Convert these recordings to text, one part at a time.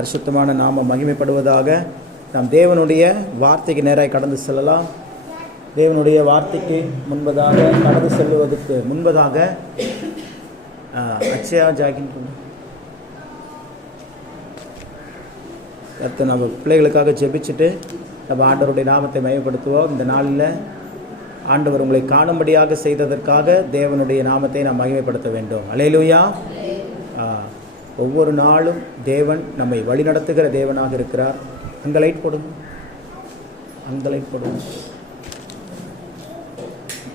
பரிசுத்தமான நாம மகிமைப்படுவதாக. நாம் தேவனுடைய வார்த்தைக்கு நேராக கடந்து செல்லலாம். தேவனுடைய வார்த்தைக்கு கடந்து செல்வதற்கு முன்பதாக அச்சயா ஜாக்கின் அடுத்து நம்ம பிள்ளைகளுக்காக ஜெபிச்சுட்டு நம்ம ஆண்டவருடைய நாமத்தை மகிமைப்படுத்துவோம். இந்த நாளில் ஆண்டவர் உங்களை காணும்படியாக செய்ததற்காக தேவனுடைய நாமத்தை நாம் மகிமைப்படுத்த வேண்டும். அல்லேலூயா. ஒவ்வொரு நாளும் தேவன் நம்மை வழிநடத்துகிற தேவனாக இருக்கிறார். அந்த லைட் போடுங்க, அந்த லைட் போடுங்க.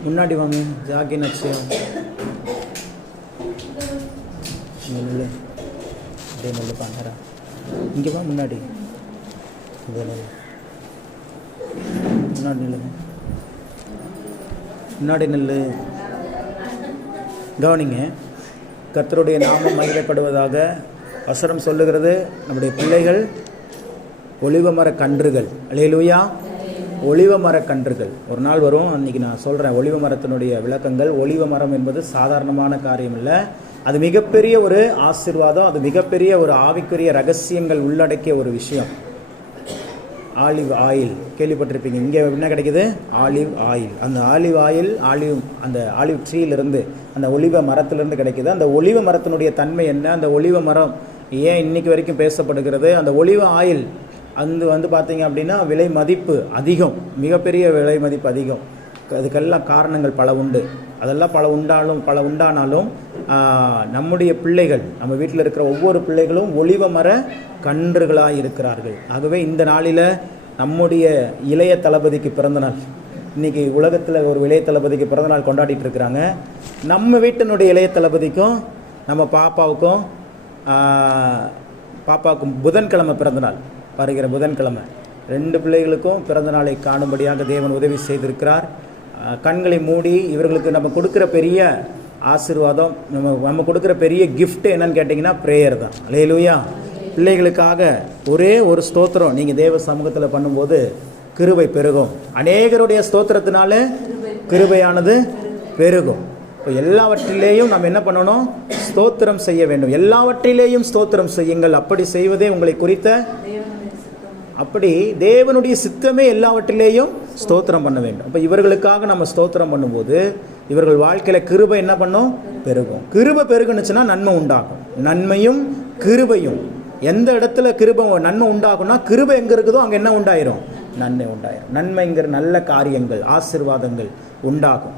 முன்னாடி வாங்க ஜாகின் அச்சயா. நெல் அதே நெல் பாங்கரா இங்கே வா. முன்னாடி முன்னாடி நெல், முன்னாடி நெல். கவனிங்க, கர்த்தருடைய நாமம் மகிமைப்படுவதாக. வசனம் சொல்லுகிறது, நம்முடைய பிள்ளைகள் ஒலிவ மர கன்றுகள். அல்லேலூயா. ஒலிவ மர கன்றுகள். ஒரு நாள் வரும், அன்றைக்கி நான் சொல்கிறேன் ஒலிவ மரத்தினுடைய விளக்கங்கள். ஒலிவ மரம் என்பது சாதாரணமான காரியம் இல்லை, அது மிகப்பெரிய ஒரு ஆசீர்வாதம், அது மிகப்பெரிய ஒரு ஆவிக்குரிய ரகசியங்கள் உள்ளடக்கிய ஒரு விஷயம். ஆலிவ் ஆயில் கேள்விப்பட்டிருப்பீங்க. இங்கே என்ன கிடைக்குது? Olive oil. அந்த ஆலிவ் ஆயில் அந்த ஆலிவ் ட்ரீலிருந்து, அந்த ஒலிவ மரத்திலிருந்து கிடைக்குது. அந்த ஒலிவ மரத்தினுடைய தன்மை என்ன? அந்த ஒலிவ மரம் ஏன் இன்னைக்கு வரைக்கும் பேசப்படுகிறது? அந்த ஒலிவ ஆயில் வந்து பார்த்தீங்க அப்படின்னா விலை மதிப்பு அதிகம், மிகப்பெரிய விலை மதிப்பு அதிகம். அதுக்கெல்லாம் காரணங்கள் பல உண்டு. அதெல்லாம் பல உண்டானாலும் நம்முடைய பிள்ளைகள், நம்ம வீட்டில் இருக்கிற ஒவ்வொரு பிள்ளைகளும் ஒலிவ மர கன்றுகளாக இருக்கிறார்கள். ஆகவே இந்த நாளில் நம்முடைய இளைய தளபதிக்கு பிறந்தநாள். இன்றைக்கி உலகத்தில் ஒரு இளைய தளபதிக்கு பிறந்தநாள் கொண்டாடிட்டு இருக்கிறாங்க. நம்ம வீட்டினுடைய இளைய தளபதிக்கும் நம்ம பாப்பாவுக்கும் புதன்கிழமை பிறந்தநாள், வருகிற புதன்கிழமை. 2 பிள்ளைகளுக்கும் பிறந்த நாளை காணும்படியாக தேவன் உதவி செய்திருக்கிறார். கண்களை மூடி இவர்களுக்கு நம்ம கொடுக்குற பெரிய ஆசீர்வாதம், நம்ம கொடுக்குற பெரிய கிஃப்ட் என்னன்னு கேட்டிங்கன்னா ப்ரேயர் தான். அல்லேலூயா. பிள்ளைகளுக்காக ஒரே ஒரு ஸ்தோத்திரம் நீங்கள் தேவ சமூகத்தில் பண்ணும்போது கிருபை பெருகும். அநேகருடைய ஸ்தோத்திரத்தினால கிருபையானது பெருகும். இப்போ எல்லாவற்றிலேயும் நம்ம என்ன பண்ணணும்? ஸ்தோத்திரம் செய்ய வேண்டும். எல்லாவற்றிலேயும் ஸ்தோத்திரம் செய்யுங்கள், அப்படி செய்வதே உங்களை குறித்த, அப்படி தேவனுடைய சித்தமே எல்லாவற்றிலேயும் ஸ்தோத்திரம் பண்ண வேண்டும். அப்போ இவர்களுக்காக நம்ம ஸ்தோத்திரம் பண்ணும்போது இவர்கள் வாழ்க்கையில் கிருபை என்ன பண்ணும்? பெருகும். கிருபை பெருகுனுச்சுன்னா நன்மை உண்டாகும். நன்மையும் கிருபையும். எந்த இடத்துல நன்மை உண்டாகும்னா கிருபை எங்கே இருக்குதோ அங்கே என்ன உண்டாயிரும்? நன்மை உண்டாயிரும். நன்மைங்கிற நல்ல காரியங்கள், ஆசீர்வாதங்கள் உண்டாகும்.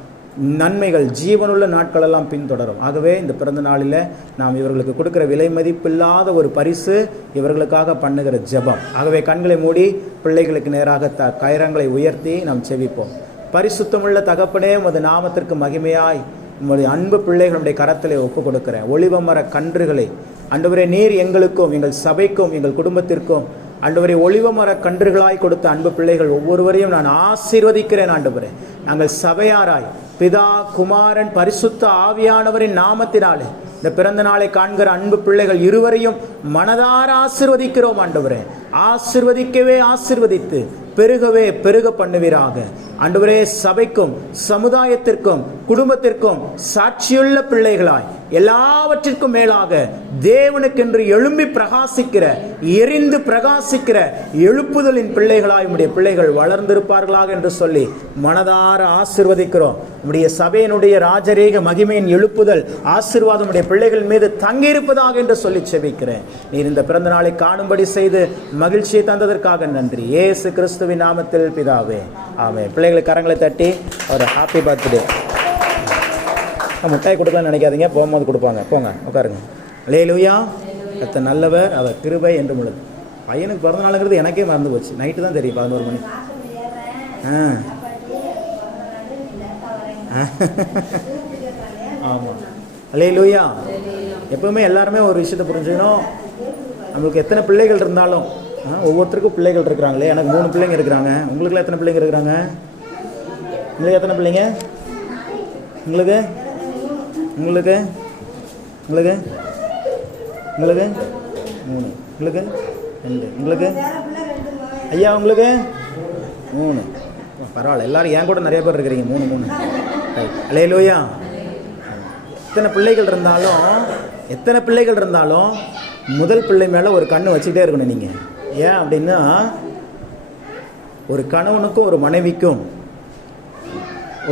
நன்மைகள் ஜீவனுள்ள நாட்களெல்லாம் பின்தொடரும். ஆகவே இந்த பிறந்த நாளில் நாம் இவர்களுக்கு கொடுக்குற விலை மதிப்பில்லாத ஒரு பரிசு இவர்களுக்காக பண்ணுகிற ஜெபம். ஆகவே கண்களை மூடி பிள்ளைகளுக்கு நேராக கயிறங்களை உயர்த்தி நாம் செவிப்போம். பரிசுத்தமுள்ள தகப்பனே, உமது நாமத்திற்கு மகிமையாய் உங்களுடைய அன்பு பிள்ளைகளுடைய கரத்திலே ஒப்பு கொடுக்கிறேன். ஒலிவமர கன்றுகளை ஆண்டவரே, நீர் எங்களுக்கும் எங்கள் சபைக்கும் எங்கள் குடும்பத்திற்கும் ஆண்டவரே ஒலிவமர கன்றுகளாய் கொடுத்த அன்பு பிள்ளைகள் ஒவ்வொருவரையும் நான் ஆசீர்வதிக்கிறேன். ஆண்டவரே, நாங்கள் சபையாராய் பிதா, குமாரன், பரிசுத்த ஆவியானவரின் நாமத்தினாலே இந்த பிறந்த நாளை காண்கிற அன்பு பிள்ளைகள் இருவரையும் மனதார ஆசீர்வதிக்கிறோம். ஆண்டவரே, ஆசீர்வதிக்கவே ஆசீர்வதித்து பெருகவே பெருக பண்ணுவீராக. ஆண்டவரே, சபைக்கும் சமுதாயத்திற்கும் குடும்பத்திற்கும் சாட்சியுள்ள பிள்ளைகளாய் எல்லாவற்றிற்கும் மேலாக தேவனுக்கென்று எழும்பி பிரகாசிக்கிற, எரிந்து பிரகாசிக்கிற எழுப்புதலின் பிள்ளைகளாய் உம்முடைய பிள்ளைகள் வளர்ந்திருப்பார்களாக என்று சொல்லி மனதார ஆசீர்வதிக்கிறோம். உம்முடைய சபையினுடைய ராஜரீக மகிமையின் எழுப்புதல் ஆசீர்வாதம் உடைய பிள்ளைகள் மீது தங்கியிருப்பதாக என்று சொல்லி செபிக்கிறேன். நீர் இந்த பிறந்த நாளை காணும்படி செய்து மகிழ்ச்சியை தந்ததற்காக நன்றி. இயேசு கிறிஸ்துவின் நாமத்தில் பிதாவே, ஆமென். பிள்ளைகளுக்கு கரங்களை தட்டி ஒரு ஹாப்பி பர்த்டே. முட்டாய் கொடுக்கலாம்னு நினைக்காதீங்க, போகும்போது கொடுப்பாங்க. போங்க, உட்காருங்க. அல்லேலூயா. கர்த்தர் நல்லவர், அவர் கிருபை என்றும் உள்ளது. பையனுக்கு பிறந்த நாளுங்கிறது எனக்கே மறந்து போச்சு. நைட்டு தான் தெரியும், 11 மணி. ஆமாம். அல்லேலூயா. எப்பவுமே எல்லாருமே ஒரு விஷயத்தை புரிஞ்சுக்கணும். நம்மளுக்கு எத்தனை பிள்ளைகள் இருந்தாலும் ஒவ்வொருத்தருக்கும் பிள்ளைகள் இருக்கிறாங்களே. எனக்கு 3 பிள்ளைங்க இருக்கிறாங்க. உங்களுக்குலாம் எத்தனை பிள்ளைங்க இருக்கிறாங்க? உங்களுக்கு எத்தனை பிள்ளைங்க? உங்களுக்கு உங்களுக்கு உங்களுக்கு உங்களுக்கு 3, உங்களுக்கு 2, உங்களுக்கு ஐயா உங்களுக்கு 3. பரவாயில்ல, எல்லாரும் என் கூட நிறைய பேர் இருக்கிறீங்க. 3 ரைட். அல்லேலூயா. எத்தனை பிள்ளைகள் இருந்தாலும் முதல் பிள்ளை மேலே ஒரு கண்ணு வச்சுக்கிட்டே இருக்கணும் நீங்கள். ஏன் அப்படின்னா, ஒரு கணவனுக்கும் ஒரு மனைவிக்கும்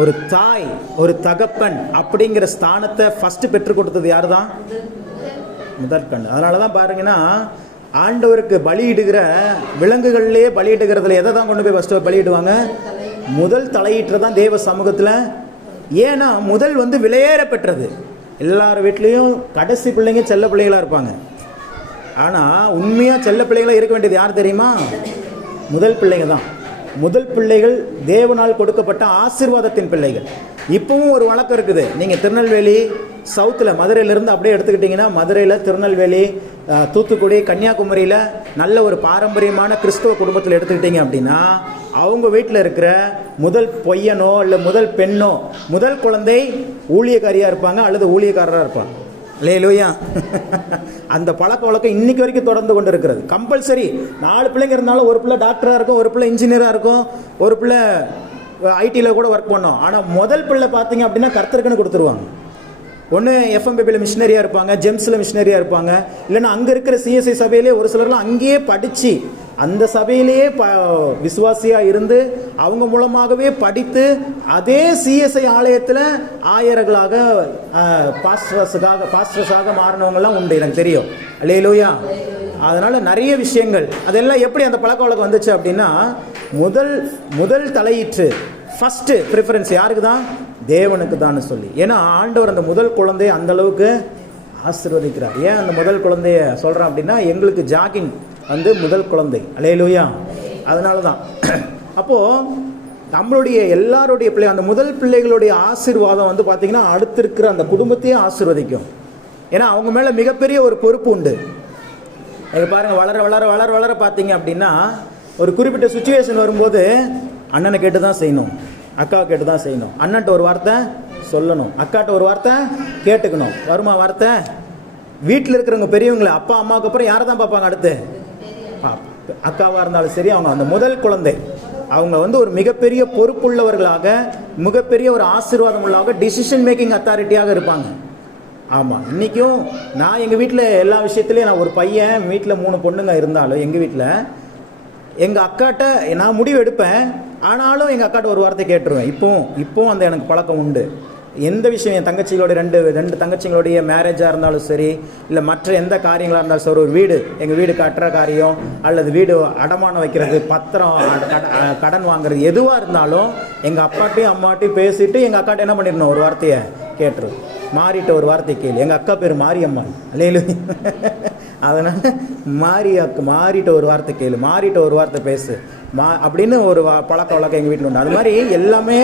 ஒரு தாய் ஒரு தகப்பன் அப்படிங்கிற ஸ்தானத்தை ஃபஸ்ட்டு பெற்றுக் கொடுத்தது யார் தான்? முதல் கண். அதனால தான் பாருங்கன்னா, ஆண்டவருக்கு பலியிடுகிற விலங்குகள்லேயே பலியிடுகிறதுல எதை தான் கொண்டு போய் ஃபஸ்ட்டு பலியிடுவாங்க? முதல் தலையீட்டு தான் தேவ சமூகத்தில். ஏன்னா முதல் விலையேற பெற்றது. எல்லார் வீட்லேயும் கடைசி பிள்ளைங்க செல்ல பிள்ளைகளாக இருப்பாங்க. ஆனால் உண்மையாக செல்ல பிள்ளைகளாக இருக்க வேண்டியது யார் தெரியுமா? முதல் பிள்ளைங்க தான். முதல் பிள்ளைகள் தேவனால் கொடுக்கப்பட்ட ஆசீர்வாதத்தின் பிள்ளைகள். இப்பவும் ஒரு வழக்கம் இருக்குது. நீங்கள் திருநெல்வேலி சவுத்தில் மதுரையிலேருந்து அப்படியே எடுத்துக்கிட்டிங்கன்னா, மதுரையில், திருநெல்வேலி, தூத்துக்குடி, கன்னியாகுமரியில் நல்ல ஒரு பாரம்பரியமான கிறிஸ்தவ குடும்பத்தில் எடுத்துக்கிட்டிங்க அப்படின்னா, அவங்க வீட்டில் இருக்கிற முதல் பையனோ இல்லை முதல் பெண்ணோ முதல் குழந்தை ஊழியக்காரியாக இருப்பாங்க அல்லது ஊழியக்காரராக இருப்பாங்க. அல்லேலூயா. அந்த பழக்க வழக்கம் இன்னைக்கு வரைக்கும் தொடர்ந்து கொண்டு இருக்கிறது. கம்பல்சரி 4 பிள்ளைங்க இருந்தாலும் ஒரு பிள்ளை டாக்டராக இருக்கும், ஒரு பிள்ளை இன்ஜினியராக இருக்கும், ஒரு பிள்ளை ஐடியில் கூட ஒர்க் பண்ணோம். ஆனால் முதல் பிள்ளை பார்த்தீங்க அப்படின்னா கர்த்தருக்குன்னு கொடுத்துருவாங்க. ஒன்று எஃப்எம்பிபியில் மிஷினரியாக இருப்பாங்க, ஜெம்ஸில் மிஷினரியாக இருப்பாங்க, இல்லைன்னா அங்கே இருக்கிற சிஎஸ்ஐ சபையிலே ஒரு சிலர்லாம் அங்கேயே படித்து அந்த சபையிலேயே விசுவாசியாக இருந்து அவங்க மூலமாகவே படித்து அதே சிஎஸ்ஐ ஆலயத்தில் ஆயர்களாக பாஸ்டர்ஸாக மாறினவங்கலாம் உண்டு, எனக்கு தெரியும். அல்லேலூயா. அதனால் நிறைய விஷயங்கள் அதெல்லாம் எப்படி அந்த பழக்க வழக்கம் வந்துச்சு அப்படின்னா, முதல் தலையீற்று ஃபஸ்ட்டு ப்ரிஃபரன்ஸ் யாருக்கு தான்? தேவனுக்கு தான் சொல்லி. ஏன்னா ஆண்டவர் அந்த முதல் குழந்தைய அந்த அளவுக்கு ஆசீர்வதிக்கிறார். ஏன் அந்த முதல் குழந்தைய சொல்கிறேன் அப்படின்னா, எங்களுக்கு ஜாகின் முதல் குழந்தை. அல்லேலூயா. அதனால தான். அப்போது நம்மளுடைய எல்லாருடைய பிள்ளை அந்த முதல் பிள்ளைகளுடைய ஆசீர்வாதம் பார்த்தீங்கன்னா அடுத்து இருக்கிற அந்த குடும்பத்தையே ஆசீர்வதிக்கும். ஏன்னா அவங்க மேலே மிகப்பெரிய ஒரு பொறுப்பு உண்டு. அது பாருங்கள், வளர வளர வளர வளர பார்த்தீங்க அப்படின்னா ஒரு குறிப்பிட்ட சுச்சுவேஷன் வரும்போது அண்ணனை கேட்டு தான் செய்யணும், அக்காவை கேட்டு தான் செய்யணும். அண்ணன்ட்ட ஒரு வார்த்தை சொல்லணும், அக்காட்ட ஒரு வார்த்தை கேட்டுக்கணும். வருமா வார்த்தை? வீட்டில் இருக்கிறவங்க பெரியவங்களை, அப்பா அம்மாவுக்கு அப்புறம் யாரை தான் பார்ப்பாங்க? அடுத்து அக்காவாக இருந்தாலும் சரி, அவங்க அந்த முதல் குழந்தை அவங்க ஒரு மிகப்பெரிய பொறுப்புள்ளவர்களாக, மிகப்பெரிய ஒரு ஆசீர்வாதம் உள்ளாக, டிசிஷன் மேக்கிங் அத்தாரிட்டியாக இருப்பாங்க. ஆமாம், இன்றைக்கும் நான் எங்கள் வீட்டில் எல்லா விஷயத்துலையும், நான் ஒரு பையன், வீட்டில் 3 பொண்ணுங்க இருந்தாலும் எங்கள் வீட்டில் எங்கள் அக்காட்ட நான் முடிவு எடுப்பேன். ஆனாலும் எங்கள் அக்காட்ட ஒரு வார்த்தை கேட்டுருவேன். இப்போவும் அந்த எனக்கு பழக்கம் உண்டு. எந்த விஷயம், என் தங்கச்சிகளோட ரெண்டு தங்கச்சிங்களுடைய மேரேஜாக இருந்தாலும் சரி, இல்லை மற்ற எந்த காரியங்களாக இருந்தாலும் சரி, ஒரு வீடு, எங்கள் வீடு கட்டுற காரியம் அல்லது வீடு அடமானம் வைக்கிறது, பத்திரம், கடன் வாங்குறது, எதுவாக இருந்தாலும் எங்கள் அப்பாட்டையும் அம்மாட்டையும் பேசிட்டு எங்கள் அக்காட்ட என்ன பண்ணிடணும்? ஒரு வார்த்தையை கேட்டுருவேன். மாறிட்ட ஒரு வார்த்தை கேளு. எங்கள் அக்கா பேர் மாரியம்மாள். அல்லேலூயா. அதனால் மாறிட்ட ஒரு வார்த்தை கேளு, மாறிட்ட ஒரு வார்த்தை பேசு அப்படின்னு ஒரு பழக்க வழக்கம் எங்கள் வீட்டில் உண்டு. அது மாதிரி எல்லாமே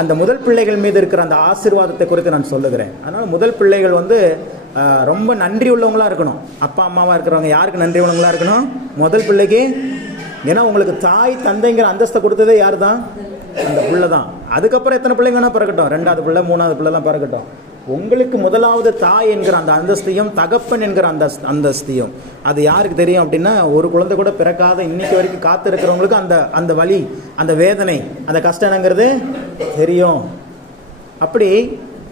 அந்த முதல் பிள்ளைகள் மீது இருக்கிற அந்த ஆசீர்வாதத்தை குறித்து நான் சொல்லுகிறேன். அதனால் முதல் பிள்ளைகள் ரொம்ப நன்றி உள்ளவங்களாக இருக்கணும். அப்பா அம்மாவாக இருக்கிறவங்க யாருக்கு நன்றி உள்ளவங்களாக இருக்கணும்? முதல் பிள்ளைக்கு. ஏன்னா உங்களுக்கு தாய் தந்தைங்கிற அந்தஸ்தை கொடுத்ததே யார் தான்? அந்த பிள்ளை தான். அதுக்கப்புறம் எத்தனை பிள்ளைங்க வேணால் பிறக்கட்டும், 2வது பிள்ளை 3வது பிள்ளைலாம் பிறக்கட்டும். உங்களுக்கு முதலாவது தாய் என்கிற அந்த அந்தஸ்தையும் தகப்பன் என்கிற அந்த அந்தஸ்தையும் அது யாருக்கு தெரியும் அப்படின்னா, ஒரு குழந்தை கூட பிறக்காத இன்னைக்கு வரைக்கும் காத்து இருக்கிறவங்களுக்கு அந்த வலி, அந்த வேதனை, அந்த கஷ்டம் என்னங்கிறது தெரியும். அப்படி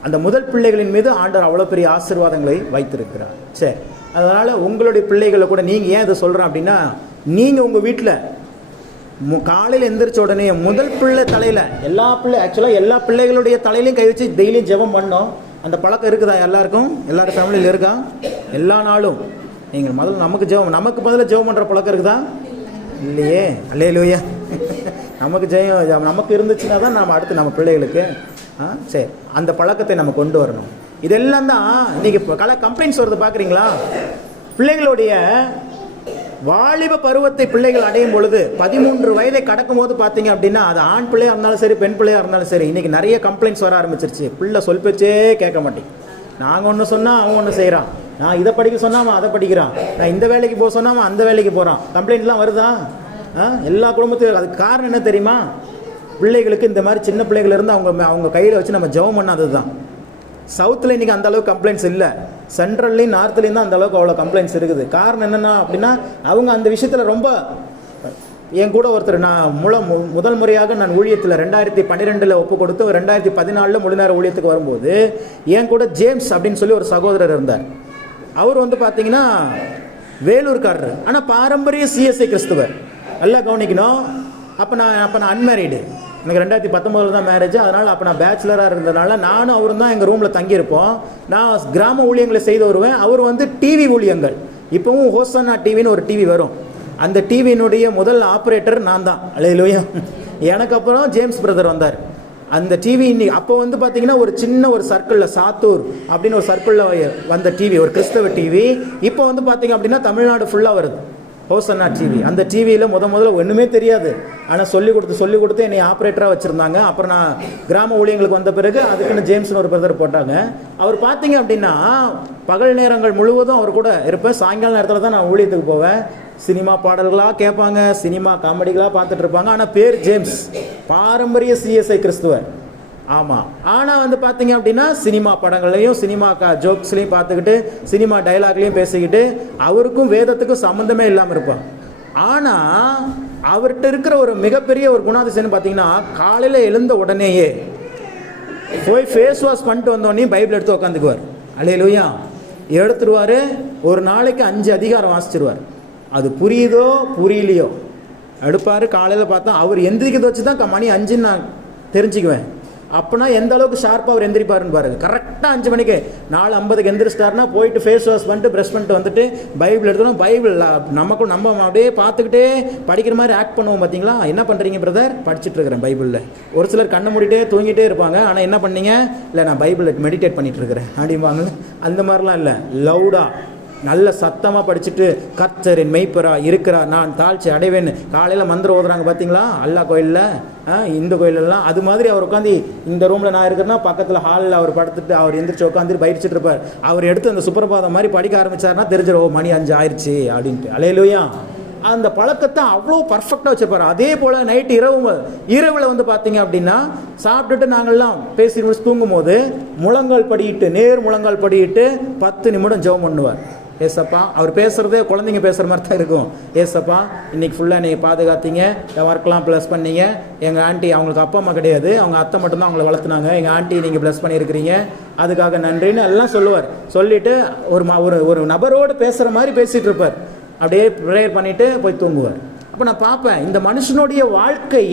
அந்த முதல் பிள்ளைகளின் மீது ஆண்டவர் அவ்வளோ பெரிய ஆசீர்வாதங்களை வைத்திருக்கிறார். சரி, அதனால் உங்களுடைய பிள்ளைகளை கூட நீங்கள் ஏன் இதை சொல்கிறேன் அப்படின்னா, நீங்கள் உங்கள் வீட்டில் காலையில் எந்திரிச்ச உடனே முதல் பிள்ளை தலையில் ஆக்சுவலாக எல்லா பிள்ளைகளுடைய தலையிலையும் கை வச்சு டெய்லியும் ஜெபம் பண்ணோம். அந்த பழக்கம் இருக்குதா? எல்லாருக்கும், எல்லாரும் ஃபேமிலியில் இருக்கா? எல்லா நாளும் நீங்கள் நமக்கு முதல்ல ஜெபம் பண்ணுற பழக்கம் இருக்குதா? இல்லையே. அல்லேலூயா. நமக்கு இருந்துச்சுன்னா தான் நம்ம அடுத்து நம்ம பிள்ளைகளுக்கு. சரி, அந்த பழக்கத்தை நம்ம கொண்டு வரணும். இதெல்லாம் தான் இன்றைக்கி கம்ப்ளைண்ட்ஸ் வருது. பார்க்குறீங்களா? பிள்ளைகளுடைய வாலிப பருவத்தை பிள்ளைகள் அடையும் பொழுது 13 வயதை கடக்கும் போது பார்த்தீங்க அப்படின்னா, அது ஆண் பிள்ளையாக இருந்தாலும் சரி, பெண் பிள்ளையாக இருந்தாலும் சரி, இன்றைக்கி நிறைய கம்ப்ளைண்ட்ஸ் வர ஆரம்பிச்சிருச்சு. பிள்ளை சொல் பேச்சே கேட்க மாட்டேங்க. நாங்கள் ஒன்று சொன்னால் அவன் ஒன்று செய்கிறான், நான் இதை படிக்க சொன்னால் அவன் அதை படிக்கிறான், நான் இந்த வேலைக்கு போக சொன்னால் அவன் அந்த வேலைக்கு போகிறான். கம்ப்ளைண்ட்லாம் வருதா? எல்லா குடும்பத்துக்கும். அதுக்கு காரணம் என்ன தெரியுமா? பிள்ளைகளுக்கு இந்த மாதிரி சின்ன பிள்ளைகள் இருந்து அவங்க கையில் வச்சு நம்ம ஜெபம் பண்ணாதது தான். சவுத்தில் இன்றைக்கி அந்தளவுக்கு கம்ப்ளைண்ட்ஸ் இல்லை, சென்ட்ரல்லையும் நார்த்லேயும் தான் அந்தளவுக்கு அவ்வளோ கம்ப்ளைண்ட்ஸ் இருக்குது. காரணம் என்னென்னா அப்படின்னா, அவங்க அந்த விஷயத்தில் ரொம்ப. என் கூட ஒருத்தர், நான் முதல் முறையாக நான் ஊழியத்தில் 2012 ஒப்பு கொடுத்து 2014 முழு நேர ஊழியத்துக்கு வரும்போது என் கூட ஜேம்ஸ் அப்படின்னு சொல்லி ஒரு சகோதரர் இருந்தார். அவர் பார்த்தீங்கன்னா வேலூர்காரர், ஆனால் பாரம்பரிய சிஎஸ்ஐ கிறிஸ்துவர். நல்லா கவனிக்கணும். அப்போ நான் அன்மேரிடு, எனக்கு 2019 தான் மேரேஜ். அதனால் அப்போ நான் பேச்சுலராக இருந்ததுனால நானும் அவரும் தான் எங்கள் ரூமில் தங்கியிருப்போம். நான் கிராம ஊழியங்களை செய்து வருவேன், அவர் வந்து டிவி ஊழியங்கள். இப்போவும் ஹோசன்னா டிவின்னு ஒரு டிவி வரும், அந்த டிவியினுடைய முதல் ஆப்ரேட்டர் நான் தான். அல்லேலூயா. எனக்கு அப்புறம் ஜேம்ஸ் பிரதர் வந்தார். அந்த டிவி இன்னைக்கு அப்போ வந்து பார்த்தீங்கன்னா ஒரு சின்ன ஒரு சர்க்கிளில், சாத்தூர் அப்படின்னு ஒரு சர்க்கிளில் வந்த டிவி, ஒரு கிறிஸ்தவ டிவி. இப்போ வந்து பார்த்தீங்க அப்படின்னா தமிழ்நாடு ஃபுல்லாக வருது ஹோசன்னா டிவி. அந்த டிவியில் முதல்ல ஒன்றுமே தெரியாது, ஆனால் சொல்லிக் கொடுத்து என்னை ஆப்ரேட்டராக வச்சுருந்தாங்க. அப்புறம் நான் கிராம ஊழியங்களுக்கு வந்த பிறகு அதுக்குன்னு ஜேம்ஸ்னு ஒரு பிரதர் போட்டாங்க. அவர் பார்த்தீங்க அப்படின்னா பகல் நேரங்கள் முழுவதும் அவர் கூட இருப்பேன். சாயங்கால நேரத்தில் தான் நான் ஊழியத்துக்கு போவேன். சினிமா பாடல்களாக கேட்பாங்க, சினிமா காமெடிகளாக பார்த்துட்டு இருப்பாங்க. ஆனால் பேர் ஜேம்ஸ், பாரம்பரிய சிஎஸ்ஐ கிறிஸ்துவர். ஆமாம். ஆனால் வந்து பார்த்தீங்க அப்படின்னா சினிமா படங்களையும் சினிமா ஜோக்ஸ்லையும் பார்த்துக்கிட்டு சினிமா டைலாக்லையும் பேசிக்கிட்டு அவருக்கும் வேதத்துக்கும் சம்மந்தமே இல்லாமல் இருப்பான். ஆனால் அவர்கிட்ட இருக்கிற ஒரு மிகப்பெரிய ஒரு குணாதிசயம்னு பார்த்தீங்கன்னா, காலையில் எழுந்த உடனேயே போய் ஃபேஸ் வாஷ் பண்ணிட்டு வந்தோடனே பைபிள் எடுத்து உட்காந்துக்குவார். அல்லேலூயா. எடுத்துருவார். ஒரு நாளைக்கு 5 அதிகாரம் வாசிச்சிருவார். அது புரியுதோ புரியலையோ எடுப்பார். காலையில் பார்த்தா அவர் எந்திரிக்கிறத வச்சு தான் மணி 5ன்னு நான் தெரிஞ்சுக்குவேன். அப்போனா எந்த அளவுக்கு ஷார்ப்பாக அவர் எந்திரிப்பாருன்னு பாருங்க. கரெக்டாக 5 மணிக்கு 4:50 எந்திரிச்சிட்டாருன்னா போயிட்டு ஃபேஸ் வாஷ் பண்ணிட்டு ப்ரெஷ் பண்ணிட்டு வந்துட்டு பைபிள் எடுத்துக்கணும். பைபிள் நம்ம அப்படியே பார்த்துக்கிட்டே படிக்கிற மாதிரி ஆக்ட் பண்ணுவோம். பார்த்தீங்களா? என்ன பண்ணுறீங்க பிரதர்? படிச்சுட்டு இருக்கிறேன் பைபிளில். ஒரு சிலர் கண்ணை மூடிட்டே தூங்கிட்டே இருப்பாங்க. ஆனால் என்ன பண்ணீங்க? இல்லை நான் பைபிளில் மெடிடேட் பண்ணிட்டு இருக்கிறேன் அப்படிம்பாங்க. அந்த மாதிரிலாம் இல்லை, லவுடாக நல்ல சத்தமாக படிச்சுட்டு கர்த்தர் என் மெய்ப்பரா இருக்கிறார், நான் தாழ்ச்சி அடைவேன்னு காலையில் மந்திரம் ஓதுறாங்க. பார்த்தீங்களா? அல்லா கோயிலில், இந்து கோயிலெல்லாம் அது மாதிரி அவர் உட்காந்து இந்த ரூமில் நான் இருக்கிறேன்னா பக்கத்தில் ஹாலில் அவர் படுத்துட்டு அவர் எந்திரிச்சு உட்காந்து பயிற்சிட்டு இருப்பார். அவர் எடுத்து அந்த சுப்பிரபாதம் மாதிரி படிக்க ஆரம்பித்தார்னா தெரிஞ்சிடும், மணி 5 ஆயிடுச்சு அப்படின்ட்டு. அல்லேலூயா. அந்த பழக்கத்தை அவ்வளோ பர்ஃபெக்டாக வச்சுருப்பார். அதே போல் நைட்டு இரவில் வந்து பார்த்தீங்க அப்படின்னா சாப்பிட்டுட்டு நாங்கள்லாம் பேசி முடிச்சு தூங்கும் போது முழங்கால் படியிட்டு, நேர் முழங்கால் படியிட்டு 10 நிமிடம் ஜெபம் பண்ணுவார். ஏசப்பா, அவர் பேசுகிறதே குழந்தைங்க பேசுகிற மாதிரி தான் இருக்கும். ஏசப்பா, இன்றைக்கி ஃபுல்லாக நீங்கள் பாதுகாத்தீங்க, ஒர்க்லாம் ப்ளஸ் பண்ணீங்க. எங்கள் ஆண்டி, அவங்களுக்கு அப்பா அம்மா கிடையாது, அவங்க அத்தை மட்டும்தான் அவங்கள வளர்த்துனாங்க. எங்கள் ஆண்டி நீங்கள் ப்ளஸ் பண்ணியிருக்கிறீங்க, அதுக்காக நன்றின்னு எல்லாம் சொல்லுவார். சொல்லிவிட்டு ஒரு நபரோடு பேசுகிற மாதிரி பேசிகிட்டு இருப்பார். அப்படியே ப்ரேயர் பண்ணிவிட்டு போய் தூங்குவார். அப்போ நான் பார்ப்பேன், இந்த மனுஷனுடைய வாழ்க்கை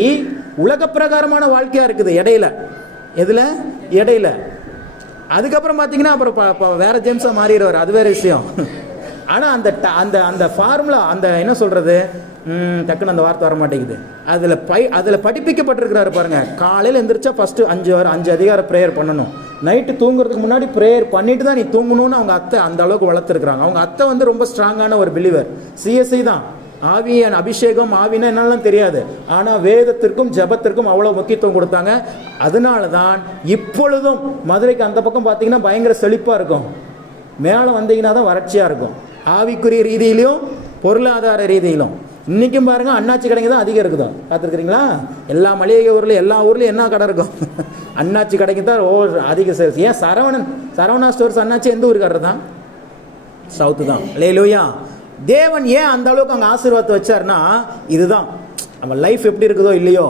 உலக பிரகாரமான வாழ்க்கையாக இருக்குது. இடையில அதுக்கப்புறம் பார்த்தீங்கன்னா அப்புறம் வேற ஜேம்ஸாக மாறிடுவார். அது வேறு விஷயம். ஆனால் அந்த அந்த ஃபார்முலா, அந்த என்ன சொல்கிறது, டக்குன்னு அந்த வார்த்தை வர மாட்டேங்குது. அதில் படிப்பிக்கப்பட்டிருக்கிறாரு பாருங்கள். காலையில் எந்திரிச்சா ஃபஸ்ட்டு 5 அதிகாரம் ப்ரேயர் பண்ணணும். நைட்டு தூங்குறதுக்கு முன்னாடி ப்ரேயர் பண்ணிட்டு தான் நீ தூங்கணும்னு அவங்க அத்தை அந்த அளவுக்கு வளர்த்துருக்குறாங்க. அவங்க அத்தை வந்து ரொம்ப ஸ்ட்ராங்கான ஒரு பிலீவர். சிஎஸ்ஐ தான். ஆவியின் அபிஷேகம், ஆவினா என்னெல்லாம் தெரியாது, ஆனால் வேதத்திற்கும் ஜபத்திற்கும் அவ்வளோ முக்கியத்துவம் கொடுத்தாங்க. அதனால தான் இப்பொழுதும் மதுரைக்கு அந்த பக்கம் பார்த்தீங்கன்னா பயங்கர செழிப்பாக இருக்கும். மேலே வந்தீங்கன்னா தான் வறட்சியாக இருக்கும். ஆவிக்குரிய ரீதியிலும் பொருளாதார ரீதியிலும். இன்றைக்கும் பாருங்கள், அண்ணாச்சி கடைங்க தான் அதிகம் இருக்குதோ. பார்த்துருக்குறீங்களா? எல்லா மளிகை ஊரில் எல்லா ஊர்லேயும் என்ன கடை இருக்கும்? அண்ணாச்சி கடைக்கு தான் அதிக சேல்ஸ். ஏன் சரவணா ஸ்டோர்ஸ் அண்ணாச்சி எந்த ஊருக்காரர் தான்? சவுத்து தான். அல்லேலூயா. தேவன் ஏன் அந்த அளவுக்கு அங்கே ஆசீர்வாதத்தை வச்சார்னா, இதுதான் நம்ம லைஃப் எப்படி இருக்குதோ இல்லையோ,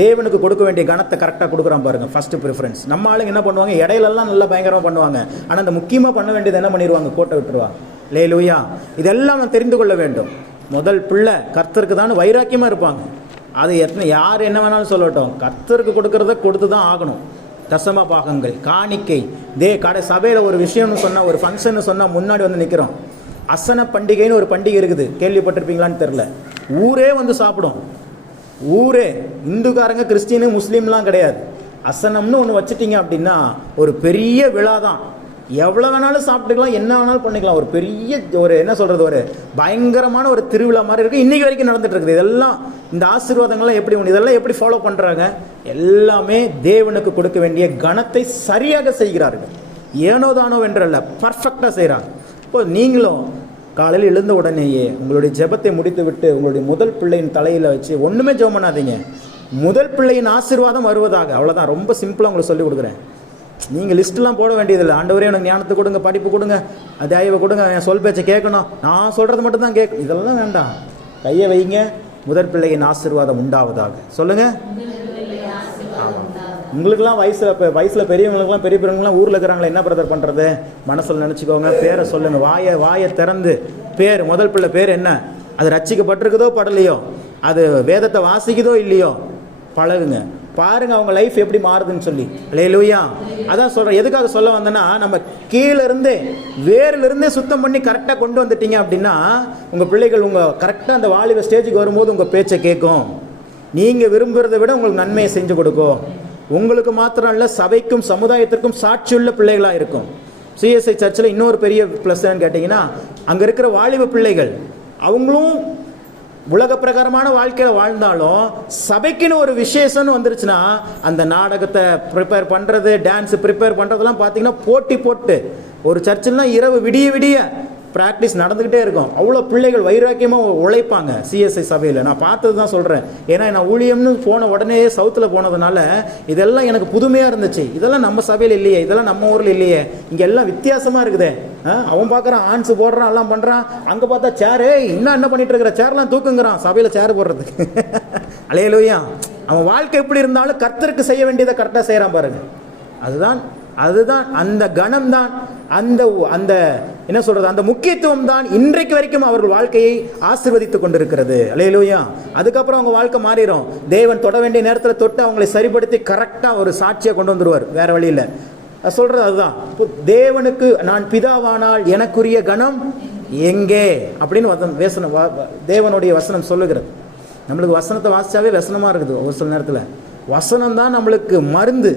தேவனுக்கு கொடுக்க வேண்டிய கணத்தை கரெக்டாக கொடுக்குறான் பாருங்க. First preference. நம்ம ஆளுங்க என்ன பண்ணுவாங்க, இடையிலெல்லாம் நல்லா பயங்கரமாக பண்ணுவாங்க. ஆனால் அந்த முக்கியமாக பண்ண வேண்டியது என்ன பண்ணிடுவாங்க? கோட்டை விட்டுருவாங்க. அல்லேலூயா. இதெல்லாம் நான் தெரிந்து கொள்ள வேண்டும். முதல் பிள்ளை கர்த்தருக்கு தான் வைராக்கியமாக இருப்பாங்க. அது யார் என்ன வேணாலும் சொல்லட்டும், கர்த்தருக்கு கொடுக்கறத கொடுத்து தான் ஆகணும். தசம பாகங்கள், காணிக்கை. சபையில் ஒரு விஷயம்னு சொன்னால், ஒரு ஃபங்க்ஷன் சொன்னால் முன்னாடி வந்து நிற்கிறோம். அசன பண்டிகைன்னு ஒரு பண்டிகை இருக்குது, கேள்விப்பட்டிருப்பீங்களான்னு தெரில. ஊரே வந்து சாப்பிடும். ஊரே, இந்துக்காரங்க கிறிஸ்டினு முஸ்லீம்லாம் கிடையாது. அசனம்னு ஒன்று வச்சுட்டிங்க அப்படின்னா ஒரு பெரிய விழா தான். எவ்வளோ வேணாலும் சாப்பிட்டுக்கலாம், என்ன வேணாலும் பண்ணிக்கலாம். ஒரு பெரிய என்ன சொல்கிறது, ஒரு பயங்கரமான ஒரு திருவிழா மாதிரி இருக்குது. இன்றைக்கி வரைக்கும் நடந்துட்டு இருக்குது. இதெல்லாம் இந்த ஆசீர்வாதங்கள்லாம் எப்படி இதெல்லாம் எப்படி ஃபாலோ பண்ணுறாங்க? எல்லாமே தேவனுக்கு கொடுக்க வேண்டிய கணத்தை சரியாக செய்கிறார்கள். ஏனோ தானோ வென்றல்ல, பர்ஃபெக்டாக செய்கிறாங்க. இப்போ நீங்களும் காலையில் எழுந்த உடனேயே உங்களுடைய ஜெபத்தை முடித்து விட்டு உங்களுடைய முதல் பிள்ளையின் தலையில் வச்சு ஒன்றுமே ஜெபம் பண்ணாதீங்க. முதல் பிள்ளையின் ஆசீர்வாதம் வருவதாக, அவ்வளோதான். ரொம்ப சிம்பிளாக உங்களுக்கு சொல்லிக் கொடுக்குறேன். நீங்கள் லிஸ்ட்லாம் போட வேண்டியதில்லை. ஆண்டவரே எனக்கு ஞானத்தை கொடுங்க, படிப்பு கொடுங்க, தயவை கொடுங்க, என் சொல் பேச்சை கேட்கணும், நான் சொல்கிறது மட்டும்தான் கேட்கணும், இதெல்லாம் வேண்டாம். கையை வைங்க. முதல் பிள்ளையின் ஆசீர்வாதம் உண்டாவதாக சொல்லுங்கள். ஆமாம். உங்களுக்குலாம் வயசில் பெரியவங்களுக்குலாம் பெரிய பெரியவங்களாம் ஊரில் இருக்கிறாங்களே, என்ன பிரதர் பண்ணுறது? மனசில் நினச்சிக்கோங்க, பேரை சொல்லுங்கள். வாயை திறந்து பேர், முதல் பிள்ளை பேர் என்ன, அது ரட்சிக்கப்பட்டிருக்குதோ படலையோ, அது வேதத்தை வாசிக்குதோ இல்லையோ, பழகுங்க. பாருங்க அவங்க லைஃப் எப்படி மாறுதுன்னு சொல்லி. அல்லேலூயா. அதான் சொல்கிறேன். எதுக்காக சொல்ல வந்தேன்னா, நம்ம கீழேருந்தே வேரிலிருந்தே சுத்தம் பண்ணி கரெக்டாக கொண்டு வந்துட்டீங்க அப்படின்னா, உங்கள் பிள்ளைகள் உங்கள் கரெக்டாக அந்த வாலிப ஸ்டேஜுக்கு வரும்போது உங்கள் பேச்சை கேட்கும். நீங்கள் விரும்புகிறத விட உங்களுக்கு நன்மையை செஞ்சு கொடுக்கும். உங்களுக்கு மாத்திரம் இல்லை, சபைக்கும் சமுதாயத்திற்கும் சாட்சியுள்ள பிள்ளைகளாக இருக்கும். சிஎஸ்ஐ சர்ச்சில் இன்னொரு பெரிய ப்ளஸ் என்னன்னு கேட்டிங்கன்னா, அங்கே இருக்கிற வாலிப பிள்ளைகள் அவங்களும் உலக பிரகாரமான வாழ்க்கையில் வாழ்ந்தாலும் சபைக்குன்னு ஒரு விசேஷம்னு வந்துருச்சுன்னா, அந்த நாடகத்தை ப்ரிப்பேர் பண்ணுறது, டான்ஸு ப்ரிப்பேர் பண்ணுறதெல்லாம் பார்த்தீங்கன்னா போட்டி போட்டு ஒரு சர்ச்சில்லாம் இரவு விடிய விடிய ப்ராக்டிஸ் நடந்துக்கிட்டே இருக்கும். அவ்வளோ பிள்ளைகள் வைராக்கியமாக உழைப்பாங்க சிஎஸ்ஐ சபையில். நான் பார்த்தது தான் சொல்கிறேன். ஏன்னா நான் ஊழியம்னு போன உடனே சவுத்தில் போனதுனால இதெல்லாம் எனக்கு புதுமையாக இருந்துச்சு. இதெல்லாம் நம்ம சபையில் இல்லையே, இதெல்லாம் நம்ம ஊரில் இல்லையே, இங்கே எல்லாம் வித்தியாசமாக இருக்குதே. அவன் பார்க்குறான், ஆன்ஸு போடுறான், எல்லாம் பண்ணுறான். அங்கே பார்த்தா சேரு, இன்னும் என்ன பண்ணிட்டு இருக்கிற, சேர்லாம் தூக்குங்கிறான் சபையில் சேர் போடுறதுக்கு. அல்லேலூயா. அவன் வாழ்க்கை எப்படி இருந்தாலும் கர்த்தருக்கு செய்ய வேண்டியதை கரெக்டாக செய்கிறான் பாருங்க. அதுதான் அந்த கணம் தான், அந்த என்ன சொல்றது, அந்த முக்கியத்துவம் தான் இன்றைக்கு வரைக்கும் அவர்கள் வாழ்க்கையை ஆசீர்வதித்துக் கொண்டிருக்கிறது. அல்லேலூயா. அதுக்கப்புறம் அவங்க வாழ்க்கை மாறிடும். தேவன் தொட வேண்டிய நேரத்தில் தொட்டு அவங்களை சரிப்படுத்தி கரெக்டாக ஒரு சாட்சியை கொண்டு வந்துடுவார். வேற வழியில் சொல்றது அதுதான். தேவனுக்கு நான் பிதாவானால் எனக்குரிய கணம் எங்கே அப்படின்னு தேவனுடைய வசனம் சொல்லுகிறது. நம்மளுக்கு வசனத்தை வாசிச்சாவே வசனமாக இருக்குது. ஒரு சில நேரத்தில் வசனம் தான் நம்மளுக்கு மருந்து.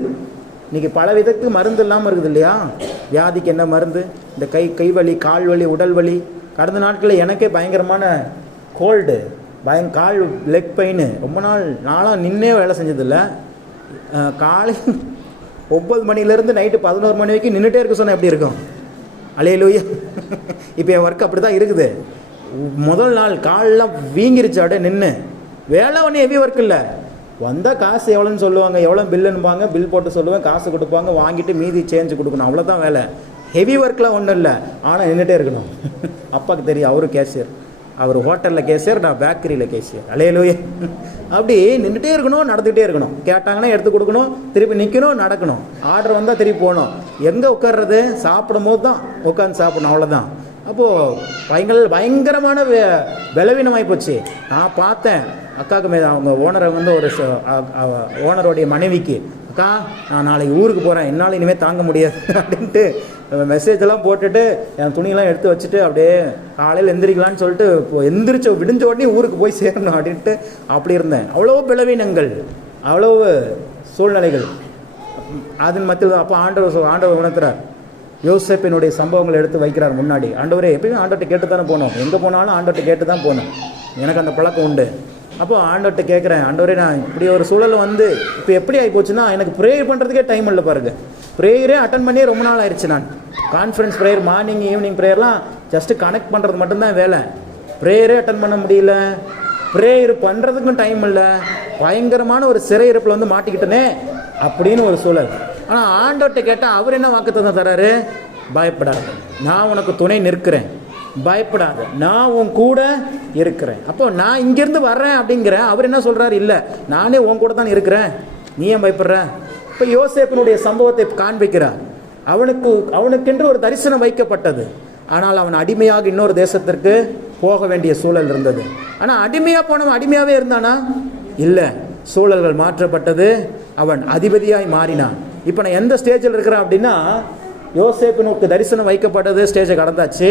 இன்றைக்கி பல விதத்துக்கு மருந்து இல்லாமல் இருக்குது இல்லையா? வியாதிக்கு என்ன மருந்து? இந்த கை வலி, கால் வலி, உடல் வலி. கடந்த நாட்களில் எனக்கே பயங்கரமான கோல்டு, கால் லெக் பெயின். ரொம்ப நாளாக நின்னே வேலை செஞ்சதில்லை. காலை 9 மணிலேருந்து நைட்டு 11 மணி வரைக்கும் நின்றுட்டே இருக்க சொன்னால் எப்படி இருக்கும்? அல்லேலூயா. இப்போ என் ஒர்க் அப்படி தான் இருக்குது. முதல் நாள் காலெலாம் வீங்கிருச்சு அப்படியே நின்று. வேலை ஒன்றும் ஹெவி ஒர்க் இல்லை. வந்தால் காசு எவ்வளோன்னு சொல்லுவாங்க, எவ்வளோ பில்லுன்னுபாங்க, பில் போட்டு சொல்லுவேன், காசு கொடுப்பாங்க, வாங்கிட்டு மீதி சேஞ்சு கொடுக்கணும், அவ்வளோதான் வேலை. ஹெவி ஒர்க்லாம் ஒன்றும் இல்லை. ஆனால் நின்றுட்டே இருக்கணும். அப்பாவுக்கு தெரியும், அவரு கேஷியர், அவர் ஹோட்டலில் கேஷியர், நான் பேக்கரியில் கேஷியர். அல்லேலூயா. அப்படி நின்றுட்டே இருக்கணும், நடந்துகிட்டே இருக்கணும். கேட்டாங்கன்னா எடுத்து கொடுக்கணும், திருப்பி நிற்கணும், நடக்கணும். ஆர்டர் வந்தால் திருப்பி போகணும். எங்கே உட்கார்றது? சாப்பிடும் போது தான் உட்காந்து சாப்பிடணும், அவ்வளோதான். அப்போது பயங்கரமான பலவீனமாகி போச்சு. நான் பார்த்தேன் அக்காவுக்கு அவங்க ஓனரை ஒரு ஓனருடைய மனைவிக்கு, அக்கா நான் நாளைக்கு ஊருக்கு போகிறேன், என்னால் இனிமேல் தாங்க முடியாது அப்படின்ட்டு மெசேஜெல்லாம் போட்டுட்டு என் துணியெல்லாம் எடுத்து வச்சுட்டு அப்படியே காலையில் எந்திரிக்கலான்னு சொல்லிட்டு விடிஞ்ச உடனே ஊருக்கு போய் சேரணும் அப்படின்ட்டு அப்படி இருந்தேன். அவ்வளோ பலவீனங்கள், அவ்வளோ சூழ்நிலைகள். அதன் மத்தியில் அப்போ ஆண்டவர் உணர்த்துறார். யோசேப்பினுடைய சம்பவங்களை எடுத்து வைக்கிறார் முன்னாடி. ஆண்டவரே, எப்பயுமே ஆண்டவர்கிட்ட கேட்டு தானே போனோம், எங்கே போனாலும் ஆண்டவர்கிட்ட கேட்டு தான் போனோம். எனக்கு அந்த பழக்கம் உண்டு. அப்போ ஆண்டவர்கிட்ட கேட்குறேன், ஆண்டவரே நான் இப்படி ஒரு சூழலை இப்போ எப்படி ஆகி போச்சுன்னா, எனக்கு ப்ரேயர் பண்ணுறதுக்கே டைம் இல்லை பாருங்க. ப்ரேயரே அட்டன் பண்ணியே ரொம்ப நாள் ஆயிடுச்சு. நான் கான்ஃபரன்ஸ் ப்ரேயர், மார்னிங் ஈவினிங் ப்ரேயர்லாம் ஜஸ்ட்டு கனெக்ட் பண்ணுறது மட்டும்தான் வேலை. ப்ரேயரே அட்டன் பண்ண முடியல. ப்ரேயர் பண்ணுறதுக்கும் டைம் இல்லை. பயங்கரமான ஒரு சிறையிருப்பில் மாட்டிக்கிட்டனே அப்படின்னு ஒரு சூழல். ஆனால் ஆண்டவர்கிட்ட கேட்டால் அவர் என்ன வாக்குத்தத்தம் தராரு? பயப்படாத, நான் உனக்கு துணை நிற்கிறேன், பயப்படாத, நான் உன் கூட இருக்கிறேன். அப்போ நான் இங்கேருந்து வர்றேன் அப்படிங்கிறேன். அவர் என்ன சொல்கிறார்? இல்லை, நானே உன் கூட தான் இருக்கிறேன், நீ ஏன் பயப்படுற? இப்போ யோசேப்பினுடைய சம்பவத்தை காண்பிக்கிறார். அவனுக்கென்று ஒரு தரிசனம் வைக்கப்பட்டது. ஆனால் அவன் அடிமையாக இன்னொரு தேசத்திற்கு போக வேண்டிய சூழல் இருந்தது. ஆனால் அடிமையாக போனவன் அடிமையாகவே இருந்தானா? இல்லை, சூழல்கள் மாற்றப்பட்டது. அவன் அதிபதியாய் மாறினான். இப்போ நான் எந்த ஸ்டேஜில் இருக்கிறேன் அப்படின்னா, யோசேப்பினுக்கு தரிசனம் வைக்கப்பட்டது, ஸ்டேஜை கடந்தாச்சு.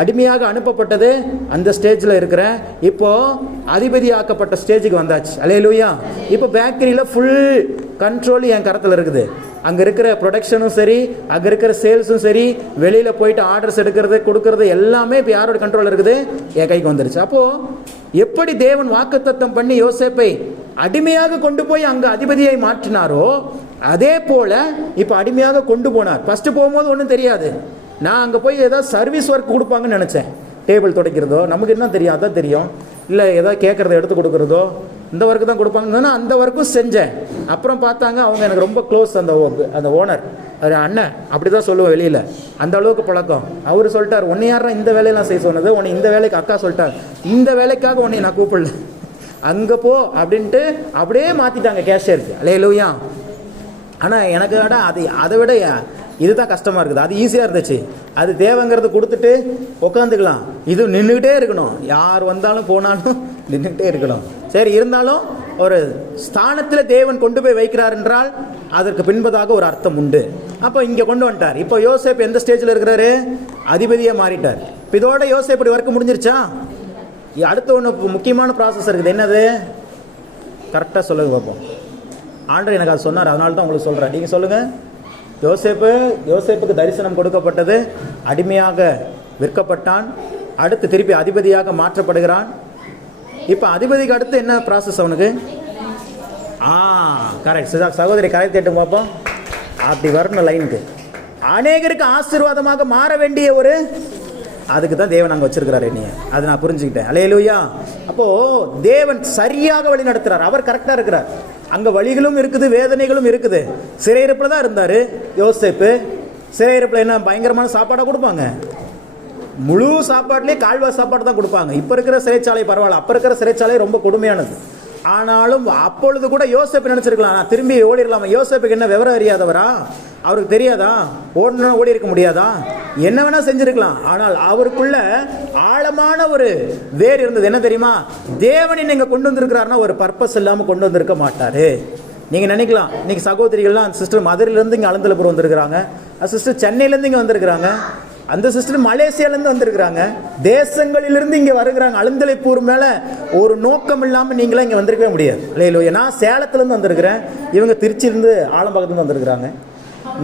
அடிமையாக அனுப்பப்பட்டது, அந்த ஸ்டேஜில் இருக்கிறேன். இப்போது அதிபதியாக்கப்பட்ட ஸ்டேஜுக்கு வந்தாச்சு. அல்லேலூயா. இப்போ பேக்கரியில் ஃபுல் கண்ட்ரோல் என் கரத்தில் இருக்குது. அங்கே இருக்கிற ப்ரொடக்ஷனும் சரி, அங்கே இருக்கிற சேல்ஸும் சரி, வெளியில் போயிட்டு ஆர்டர்ஸ் எடுக்கிறது கொடுக்கறது எல்லாமே இப்போ யாரோட கண்ட்ரோல் இருக்குது? என் கைக்கு வந்துருச்சு. அப்போது எப்படி தேவன் வாக்குத்தத்தம் பண்ணி யோசேப்பை அடிமையாக கொண்டு போய் அங்கே அதிபதியை மாற்றினாரோ, அதே போல் இப்போ அடிமையாக கொண்டு போனார். ஃபஸ்ட்டு போகும்போது ஒன்றும் தெரியாது. நான் அங்கே போய் ஏதாவது சர்வீஸ் ஒர்க் கொடுப்பாங்கன்னு நினச்சேன். டேபிள் துடைக்கிறதோ நமக்கு என்ன தெரியும், அதான் தெரியும். இல்லை ஏதாவது கேட்குறத எடுத்து கொடுக்குறதோ, இந்த ஒர்க்கு தான் கொடுப்பாங்கன்னா அந்த ஒர்க்கும் செஞ்சேன். அப்புறம் பார்த்தாங்க அவங்க எனக்கு ரொம்ப க்ளோஸ். அந்த ஓனர், அது அண்ணன், அப்படி தான் சொல்லுவேன் வெளியில், அந்த அளவுக்கு பழக்கம். அவர் சொல்லிட்டார், உன்னை யாரா இந்த வேலையெல்லாம் செய்ய சொன்னது? உன்னை இந்த வேலைக்கு அக்கா சொல்லிட்டார், இந்த வேலைக்காக உன்னை நான் கூப்பிடல, அங்கே போ அப்படின்ட்டு அப்படியே மாற்றிட்டாங்க கேஷியருக்கு. அல்லேலூயா. ஆனால் எனக்கு அதை விட இதுதான் கஷ்டமாக இருக்குது. அது ஈஸியாக இருந்துச்சு. அது தேவைங்கிறது கொடுத்துட்டு உட்காந்துக்கலாம். இது நின்றுக்கிட்டே இருக்கணும், யார் வந்தாலும் போனாலும் நின்றுக்கிட்டே இருக்கணும். சரி, இருந்தாலும் ஒரு ஸ்தானத்தில் தேவன் கொண்டு போய் வைக்கிறார் என்றால் அதற்கு பின்பதாக ஒரு அர்த்தம் உண்டு. அப்போ இங்கே கொண்டு வந்துட்டார். இப்போ யோசேப்பு எந்த ஸ்டேஜில் இருக்கிறாரு? அதிபதியாக மாறிட்டார். இப்போ இதோட யோசேப்பு ஒர்க்கு முடிஞ்சிருச்சா? அடுத்த ஒன்று முக்கியமான ப்ராசஸ் இருக்குது. என்னது? கரெக்டாக சொல்லுங்க பார்ப்போம். ஆண்டவர் எனக்கு அது சொன்னார், அதனால தான் உங்களுக்கு சொல்கிறேன். நீங்கள் சொல்லுங்கள். யோசேப்புக்கு தரிசனம் கொடுக்கப்பட்டது, அடிமையாக விற்கப்பட்டான், அடுத்து திருப்பி அதிபதியாக மாற்றப்படுகிறான். இப்போ அதிபதிக்கு அடுத்து என்ன ப்ராசஸ் அவனுக்கு? கரெக்ட் சகோதரி, கரெக்ட் கேட்டு பார்ப்போம். அப்படி வரணும் லைனுக்கு. அநேகருக்கு ஆசீர்வாதமாக மாற வேண்டிய ஒரு அதுக்கு தான் தேவன் அங்கே வச்சிருக்கிறாரு என்னைய. அதை நான் புரிஞ்சுக்கிட்டேன். அல்லேலூயா. அப்போது தேவன் சரியாக வழி நடத்துகிறார். அவர் கரெக்டாக இருக்கிறார். அங்கே வழிகளும் இருக்குது, வேதனைகளும் இருக்குது. சிறையிருப்பில் தான் இருந்தார் யோசேப்பு. சிறையிருப்பில் என்ன பயங்கரமான சாப்பாடாக கொடுப்பாங்க? முழு சாப்பாட்லேயே கால்வாய் சாப்பாடு தான் கொடுப்பாங்க. இப்போ இருக்கிற சிறைச்சாலை பரவாயில்ல, அப்போ இருக்கிற சிறைச்சாலை ரொம்ப கொடுமையானது. ஆனாலும் அப்பொழுது கூட யோசேப்பு நினச்சிருக்கலாம், நான் திரும்பி ஓடிடலாமா? யோசேப்புக்கு என்ன விவரம் அறியாதவரா? அவருக்கு தெரியாதா? ஓடணும், ஓடி இருக்க முடியாதா? என்ன வேணா செஞ்சிருக்கலாம். ஆனால் அவருக்குள்ள ஆழமான ஒரு வேர் இருந்தது. என்ன தெரியுமா? தேவனை நீங்க கொண்டு வந்திருக்கிறாருன்னா ஒரு பர்பஸ் இல்லாமல் கொண்டு வந்திருக்க மாட்டாரு. நீங்க நினைக்கலாம், இன்னைக்கு சகோதரிகள்லாம் சிஸ்டர் மதுரையிலேருந்து இங்கே அலந்தலபுரம் வந்திருக்கிறாங்க, சிஸ்டர் சென்னையிலேருந்து இங்கே வந்திருக்கிறாங்க, அந்த சிஸ்டர் மலேசியாலேருந்து வந்திருக்கிறாங்க, தேசங்களிலிருந்து இங்கே வருகிறாங்க. அலந்தலைப்பூர் மேலே ஒரு நோக்கம் இல்லாமல் நீங்களாம் இங்கே வந்திருக்கவே முடியாது. இல்லையா? நான் சேலத்துலேருந்து வந்திருக்கிறேன், இவங்க திருச்சியிலேருந்து ஆலம்பாக்கத்துலேருந்து வந்திருக்கிறாங்க.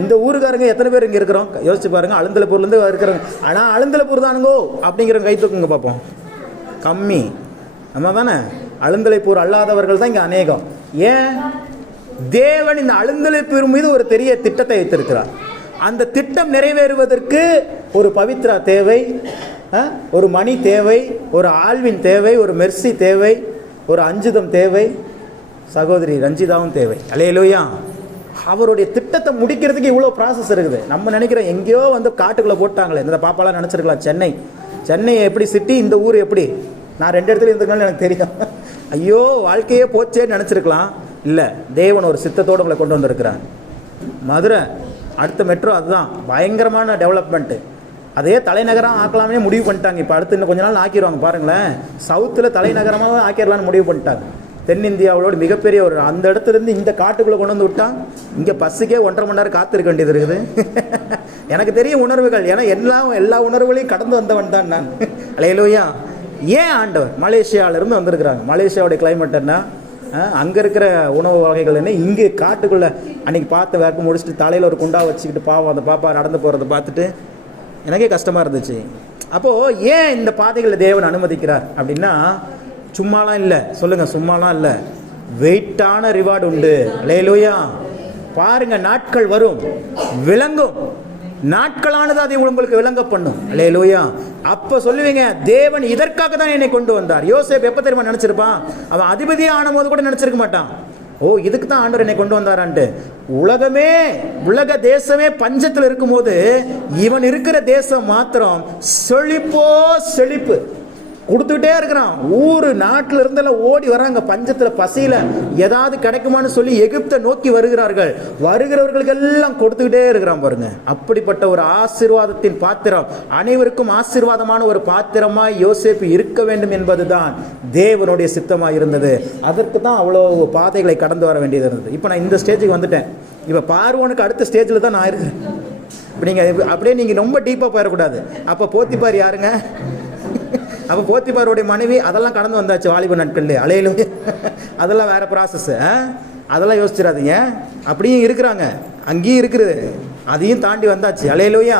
இந்த ஊருக்காரங்க எத்தனை பேர் இங்கே இருக்கிறோம் யோசிச்சு பாருங்க. அலந்தலைப்பூர்லேருந்து இருக்கிறாங்க. ஆனால் அலந்தலைப்பூர் தானுங்கோ அப்படிங்கிற கை தூக்குங்க பார்ப்போம். கம்மி நம்ம தானே. அலந்தலைப்பூர் அல்லாதவர்கள் தான் இங்கே அநேகம். ஏன்? தேவன் இந்த அலந்தலைப்பூர் மீது ஒரு பெரிய திட்டத்தை வைத்திருக்கிறார். அந்த திட்டம் நிறைவேறுவதற்கு ஒரு பவித்ரா தேவை, ஒரு மணி தேவை, ஒரு ஆல்வின் தேவை, ஒரு மெர்சி தேவை, ஒரு அஞ்சுதம் தேவை, சகோதரி ரஞ்சிதாவும் தேவை. அல்லேலூயா. அவருடைய திட்டத்தை முடிக்கிறதுக்கு இவ்வளோ ப்ராசஸ் இருக்குது. நம்ம நினைக்கிறோம் எங்கேயோ வந்து காட்டுக்குள்ளே போட்டாங்களே. இந்த பாப்பாலாம் நினச்சிருக்கலாம் சென்னை எப்படி சிட்டி, இந்த ஊர் எப்படி. நான் 2 இடத்துல இருந்துக்கணும்னு எனக்கு தெரியும். ஐயோ வாழ்க்கையே போச்சேன்னு நினச்சிருக்கலாம். இல்லை, தேவன் ஒரு சித்தத்தோடு உங்களை கொண்டு வந்திருக்கிறார். மதுரை அடுத்த மெட்ரோ அதுதான் பயங்கரமான டெவலப்மெண்ட்டு. அதே தலைநகரம் ஆக்கலாமே முடிவு பண்ணிட்டாங்க. இப்போ அடுத்து இன்னும் கொஞ்ச நாள் ஆக்கிடுவாங்க பாருங்களேன். சவுத்தில் தலைநகரமாக ஆக்கிடலான்னு முடிவு பண்ணிட்டாங்க. தென்னிந்தியாவோட மிகப்பெரிய ஒரு அந்த இடத்துலேருந்து இந்த காட்டுக்குள்ளே கொண்டு வந்து விட்டால் இங்கே பஸ்ஸுக்கே 1.5 மணி நேரம் காத்திருக்க வேண்டியது இருக்குது. எனக்கு தெரியும் உணர்வுகள், ஏன்னா எல்லா உணர்வுகளையும் கடந்து வந்தவன் தான் நான். அல்லேலூயா. ஏன் ஆண்டவர் மலேசியாவிலேருந்து வந்திருக்கிறாங்க. மலேசியாவுடைய கிளைமேட் என்ன, அங்கே இருக்கிற உணவு வகைகள் என்ன, இங்கே காட்டுக்குள்ளே அன்றைக்கி பார்த்து வேர்க்கு முடிச்சுட்டு தலையில் ஒரு குண்டா வச்சுக்கிட்டு பாவம் அந்த பாப்பா நடந்து போகிறத பார்த்துட்டு எனக்கே கஷ்டமாக இருந்துச்சு. அப்போது ஏன் இந்த பாதைகளில் தேவன் அனுமதிக்கிறார் அப்படின்னா, சும்மாலாம் இல்லை. சொல்லுங்கள், சும்மாலாம் இல்லை. வெயிட்டான ரிவார்டு உண்டு. அல்லேலூயா. பாருங்க, நாட்கள் வரும், விளங்கும். நாட்களானது அதை உங்களுக்கு விளங்க பண்ணும். அல்லேலூயா. அப்போ சொல்லுவீங்க, தேவன் இதற்காக தான் என்னை கொண்டு வந்தார். யோசேப்பு எப்போ தெரியுமா நினச்சிருப்பான்? அவன் அதிபதியாக ஆன போது கூட நினச்சிருக்க மாட்டான். ஓ, இதுக்கு தான் ஆண்டவர் என்னை கொண்டு வந்தாரான்ட்டு. உலக தேசமே பஞ்சத்தில் இருக்கும்போது இவன் இருக்கிற தேசம் மாத்திரம் செழிப்பு கொடுத்துக்கிட்டே இருக்கிறான். ஊர் நாட்டில் இருந்தெல்லாம் ஓடி வராங்க. பஞ்சத்தில் பசியில் ஏதாவது கிடைக்குமான்னு சொல்லி எகிப்தை நோக்கி வருகிறவர்களுக்கு எல்லாம் கொடுத்துக்கிட்டே இருக்கிறான் பாருங்க. அப்படிப்பட்ட ஒரு ஆசீர்வாதத்தின் பாத்திரம், அனைவருக்கும் ஆசீர்வாதமான ஒரு பாத்திரமாய் யோசேப்பு இருக்க வேண்டும் என்பதுதான் தேவனுடைய சித்தமாக இருந்தது. அதற்கு தான் அவ்வளோ பாதைகளை கடந்து வர வேண்டியது இருந்தது. இப்போ நான் இந்த ஸ்டேஜுக்கு வந்துட்டேன். இப்போ பார்வோனுக்கு அடுத்த ஸ்டேஜில் தான் நான் இருக்கிறேன். இப்போ நீங்கள் அப்படியே நீங்கள் ரொம்ப டீப்பாக போயிடக்கூடாது. அப்போ போத்திப்பார் யாருங்க? அப்போ போத்திபாருடைய மனைவி அதெல்லாம் கடந்து வந்தாச்சு வாலிப நாட்கள்லேயே. அல்லேலூயா. அதெல்லாம் வேறு ப்ராசஸ்ஸு, அதெல்லாம் யோசிச்சிடாதீங்க. அப்படியும் இருக்கிறாங்க, அங்கேயும் இருக்குது, அதையும் தாண்டி வந்தாச்சு. அல்லேலூயா.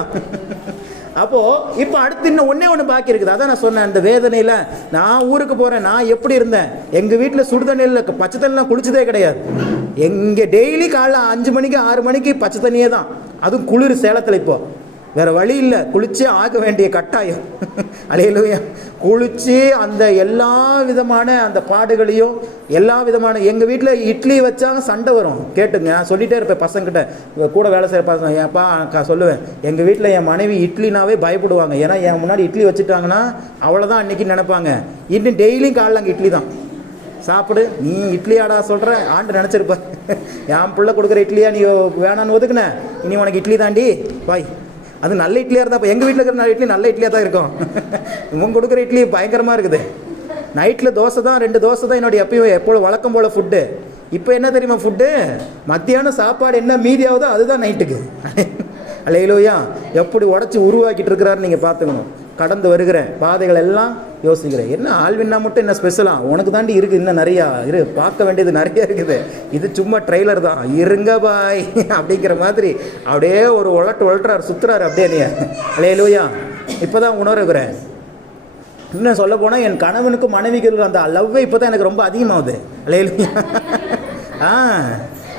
அப்போது இப்போ அடுத்து இன்னும் ஒன்று பாக்கி இருக்குது. அதான் நான் சொன்னேன், அந்த வேதனையில் நான் ஊருக்கு போகிறேன். நான் எப்படி இருந்தேன்? எங்கள் வீட்டில் சுடுதண்ணியில் பச்சை தண்ணிலாம் குளிச்சதே கிடையாது. எங்கே டெய்லி காலைல 5 மணிக்கு 6 மணிக்கு பச்சை தண்ணியே தான். அதுவும் குளிர் சேலத்தில். இப்போது வேறு வழி இல்லை, குளிச்சே ஆக வேண்டிய கட்டாயம். அல்லேலூயா. குளிச்சு அந்த எல்லா விதமான அந்த பாடுகளையும் எல்லா விதமான எங்கள் வீட்டில் இட்லி வச்சா சண்டை வரும். கேட்டுங்க, நான் சொல்லிகிட்டே இருப்பேன் பசங்கிட்ட, கூட வேலை செய்கிற பசங்க. ஏன்ப்பா சொல்லுவேன், எங்கள் வீட்டில் என் மனைவி இட்லினாவே பயப்படுவாங்க. ஏன்னா என் முன்னாடி இட்லி வச்சுட்டாங்கன்னா அவ்வளோதான் அன்றைக்கி நினைப்பாங்க. இன்னும் டெய்லியும் காலைல அங்கே இட்லி தான். சாப்பிடு. நீ இட்லியாடா சொல்கிற, ஆண்டு நினச்சிருப்ப என் பிள்ளை கொடுக்குற இட்லியா நீ வேணான்னு ஒதுக்குன, இனி உனக்கு இட்லி தாண்டி பாய். அது நல்ல இட்லியாக இருந்தால், இப்போ எங்கள் வீட்டில் இருக்கிற நல்ல இட்லி நல்ல இட்லியாக தான் இருக்கும். இவங்க கொடுக்குற இட்லி பயங்கரமாக இருக்குது. நைட்டில் தோசை தான், 2 தோசை தான் என்னுடைய எப்போது வழக்கம் போல் ஃபுட்டு. இப்போ என்ன தெரியுமா ஃபுட்டு? மத்தியானம் சாப்பாடு என்ன மீதியாவதோ அதுதான் நைட்டுக்கு. அல்லேலூயா. எப்படி உடச்சி உருவாக்கிட்டு இருக்கிறாரு நீங்கள் பார்த்துக்கணும். கடந்து வருகிற பாதைகள் எல்லாம் யோசிக்கிறேன், என்ன ஆல்வின்னா மட்டும் என்ன ஸ்பெஷலாக உனக்கு தாண்டி இருக்குது, இன்னும் நிறையா பார்க்க வேண்டியது நிறைய இருக்குது. இது சும்மா ட்ரெய்லர் தான், இருங்க பாய் அப்படிங்கிற மாதிரி அப்படியே ஒரு உழட்டுறார், சுற்றுறாரு அப்படியே. நீ அல்லேலூயா. இப்போ தான் உணர்கிறேன். இன்னும் சொல்ல போனால் என் கணவனுக்கும் மனைவிக்கு அந்த லவ்வே இப்போ தான் எனக்கு ரொம்ப அதிகமாகுது. அல்லேலூயா.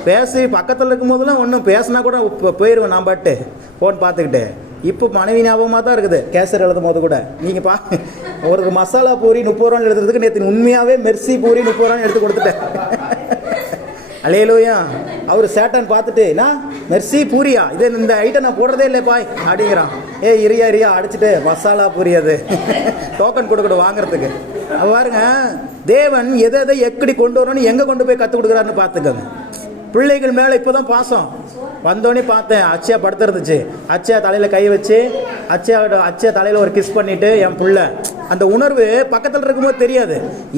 பேசி பக்கத்தில் இருக்கும் போதெல்லாம் ஒன்றும் பேசினா கூட போயிடுவேன் நான் பாட்டு ஃபோன் பார்த்துக்கிட்டு. இப்போ மனைவி ஞாபகமாக தான் இருக்குது. கேசர் எழுதும் போது கூட நீங்கள் ஒரு மசாலா பூரி 30 ரூபான்னு எழுதுறதுக்கு நேற்று உண்மையாகவே மெர்சி பூரி 30 ரூபான்னு எடுத்து கொடுத்துட்டேன். அல்லேலூயா. அவர் சேட்டான் பார்த்துட்டு, நான் மெர்சி பூரியா, இது இந்த ஐட்டம் நான் போடுறதே இல்லை பாய் அப்படிங்கிறான். இரியா அடிச்சுட்டு மசாலா பூரி அது டோக்கன் கொடுக்கணும் வாங்குறதுக்கு. பாருங்க, தேவன் எதை எப்படி கொண்டு வரணும்னு எங்கே கொண்டு போய் கற்றுக் கொடுக்குறாருன்னு பார்த்துக்கோங்க. பிள்ளைகள் மேலே இப்போ தான் பாசம். வந்தோடனே பார்த்தேன், அச்சையா படுத்துருந்துச்சு. அச்சையா தலையில் கை வச்சு அச்சையா தலையில் ஒரு கிஸ் பண்ணிவிட்டு, என் பிள்ளை அந்த உணர்வு பக்கத்தில் இருக்கும்போது தெரியாது.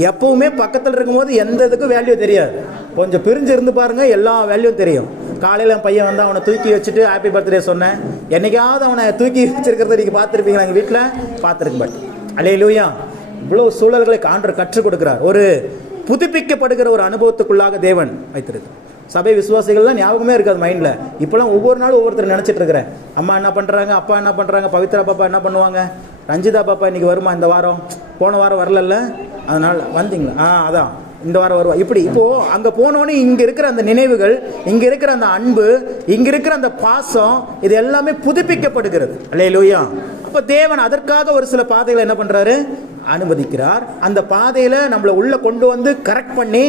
எப்பவுமே பக்கத்தில் இருக்கும்போது எந்த இதுக்கும் வேல்யூ தெரியாது. கொஞ்சம் பிரிஞ்சு இருந்து பாருங்கள், எல்லா வேல்யூவும் தெரியும். காலையில் என் பையன் வந்து அவனை தூக்கி வச்சுட்டு ஹாப்பி பர்த்டே சொன்னேன். என்னைக்காவது அவனை தூக்கி வச்சிருக்கிறத நீங்கள் பார்த்துருப்பீங்களா? எங்கள் வீட்டில் பார்த்துருக்கு. பட் அல்லேலூயா. இவ்வளோ சூழல்களை ஆண்டவர் கற்றுக் கொடுக்குறார். ஒரு புதுப்பிக்கப்படுகிற ஒரு அனுபவத்துக்குள்ளாக தேவன் வைத்திருக்கு. சபை விசுவாசிகள் தான் ஞாபகமே இருக்காது மைண்டில். இப்போலாம் ஒவ்வொரு நாளும் ஒவ்வொருத்தர் நினச்சிட்டு இருக்கிறேன். அம்மா என்ன பண்ணுறாங்க, அப்பா என்ன பண்ணுறாங்க, பவித்ரா பாப்பா என்ன பண்ணுவாங்க, ரஞ்சிதா பாப்பா இன்றைக்கி வருமா, இந்த வாரம், போன வாரம் வரலல்ல, அதனால் வந்தீங்களா, அதான் இந்த வாரம் வருவா. இப்படி இப்போது அங்கே போனோன்னே இங்கே இருக்கிற அந்த நினைவுகள், இங்கே இருக்கிற அந்த அன்பு, இங்கே இருக்கிற அந்த பாசம், இது எல்லாமே புதுப்பிக்கப்படுகிறது. அல்லேலூயா. அப்போ தேவன் அதற்காக ஒரு சில பாதைகளை என்ன பண்ணுறாரு, அனுமதிக்கிறார். அந்த பாதையில் நம்மளை உள்ளே கொண்டு வந்து கரெக்ட் பண்ணி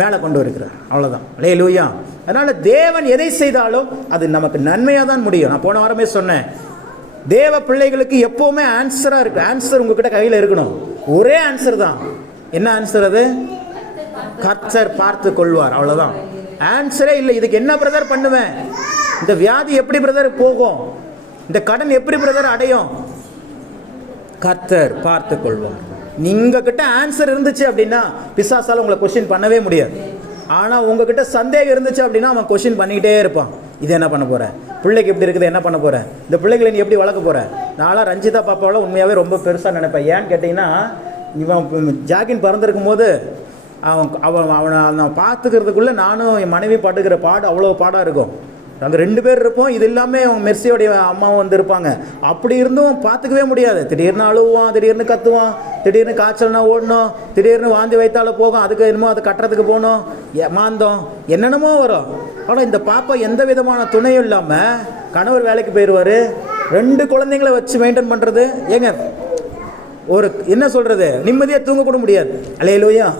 மேலே கொண்டு வருகிறார். அவ்வளோதான். அல்லேலூயா. அதனால் தேவன் எதை செய்தாலும் அது நமக்கு நன்மையாக தான் முடியும். நான் போன வாரமே சொன்னேன், தேவ பிள்ளைகளுக்கு எப்போவுமே ஆன்சராக இருக்குது. ஆன்சர் உங்ககிட்ட கையில் இருக்கணும். ஒரே ஆன்சர் தான். என்ன ஆன்சர்? அது கர்த்தர் பார்த்து கொள்வார். அவ்வளோதான். ஆன்சரே இல்லை. இதுக்கு என்ன பிரதர் பண்ணுவேன், இந்த வியாதி எப்படி பிரதர் போகும், இந்த கடன் எப்படி பிரதர் அடையும், கர்த்தர் பார்த்து கொள்வார். நீங்கள் கிட்ட ஆன்சர் இருந்துச்சு அப்படின்னா பிசாசால உங்களை கொஸ்டின் பண்ணவே முடியாது. ஆனால் உங்ககிட்ட சந்தேகம் இருந்துச்சு அப்படின்னா அவன் கொஸ்டின் பண்ணிக்கிட்டே இருப்பான். இது என்ன பண்ண போகிறேன், பிள்ளைக்கு எப்படி இருக்குது, என்ன பண்ண போகிறேன், இந்த பிள்ளைகளை நீ எப்படி வளர்க்க போகிறேன். நான்லாம் ரஞ்சிதா பாப்பாவில் உண்மையாகவே ரொம்ப பெருசாக நினைப்பேன். ஏன்னு கேட்டிங்கன்னா, இவன் ஜாக்கின் பிறந்திருக்கும் போது அவனை பார்த்துக்கிறதுக்குள்ளே நானும் என் மனைவி பட்டுக்கிற பாடு அவ்வளோ பாடாக இருக்கும். நாங்கள் 2 பேர் இருப்போம். இது இல்லாமல் அவங்க மெர்சியோடைய அம்மாவும் வந்து இருப்பாங்க. அப்படி இருந்தும் பார்த்துக்கவே முடியாது. திடீர்னு அழுவான், திடீர்னு கத்துவான், திடீர்னு காய்ச்சல்னா ஓடணும், திடீர்னு வாந்தி வைத்தால போகும், அதுக்கு என்னமோ அதை கட்டுறதுக்கு போகணும், மாந்தம் என்னென்னமோ வரும். ஆனால் இந்த பாப்பா எந்த விதமான துணையும் இல்லாமல், கணவர் வேலைக்கு போயிடுவார், 2 குழந்தைங்களை வச்சு மெயின்டைன் பண்ணுறது, ஏங்க ஒரு என்ன சொல்கிறது, நிம்மதியாக தூங்க கூட முடியாது. அல்லேலூயா.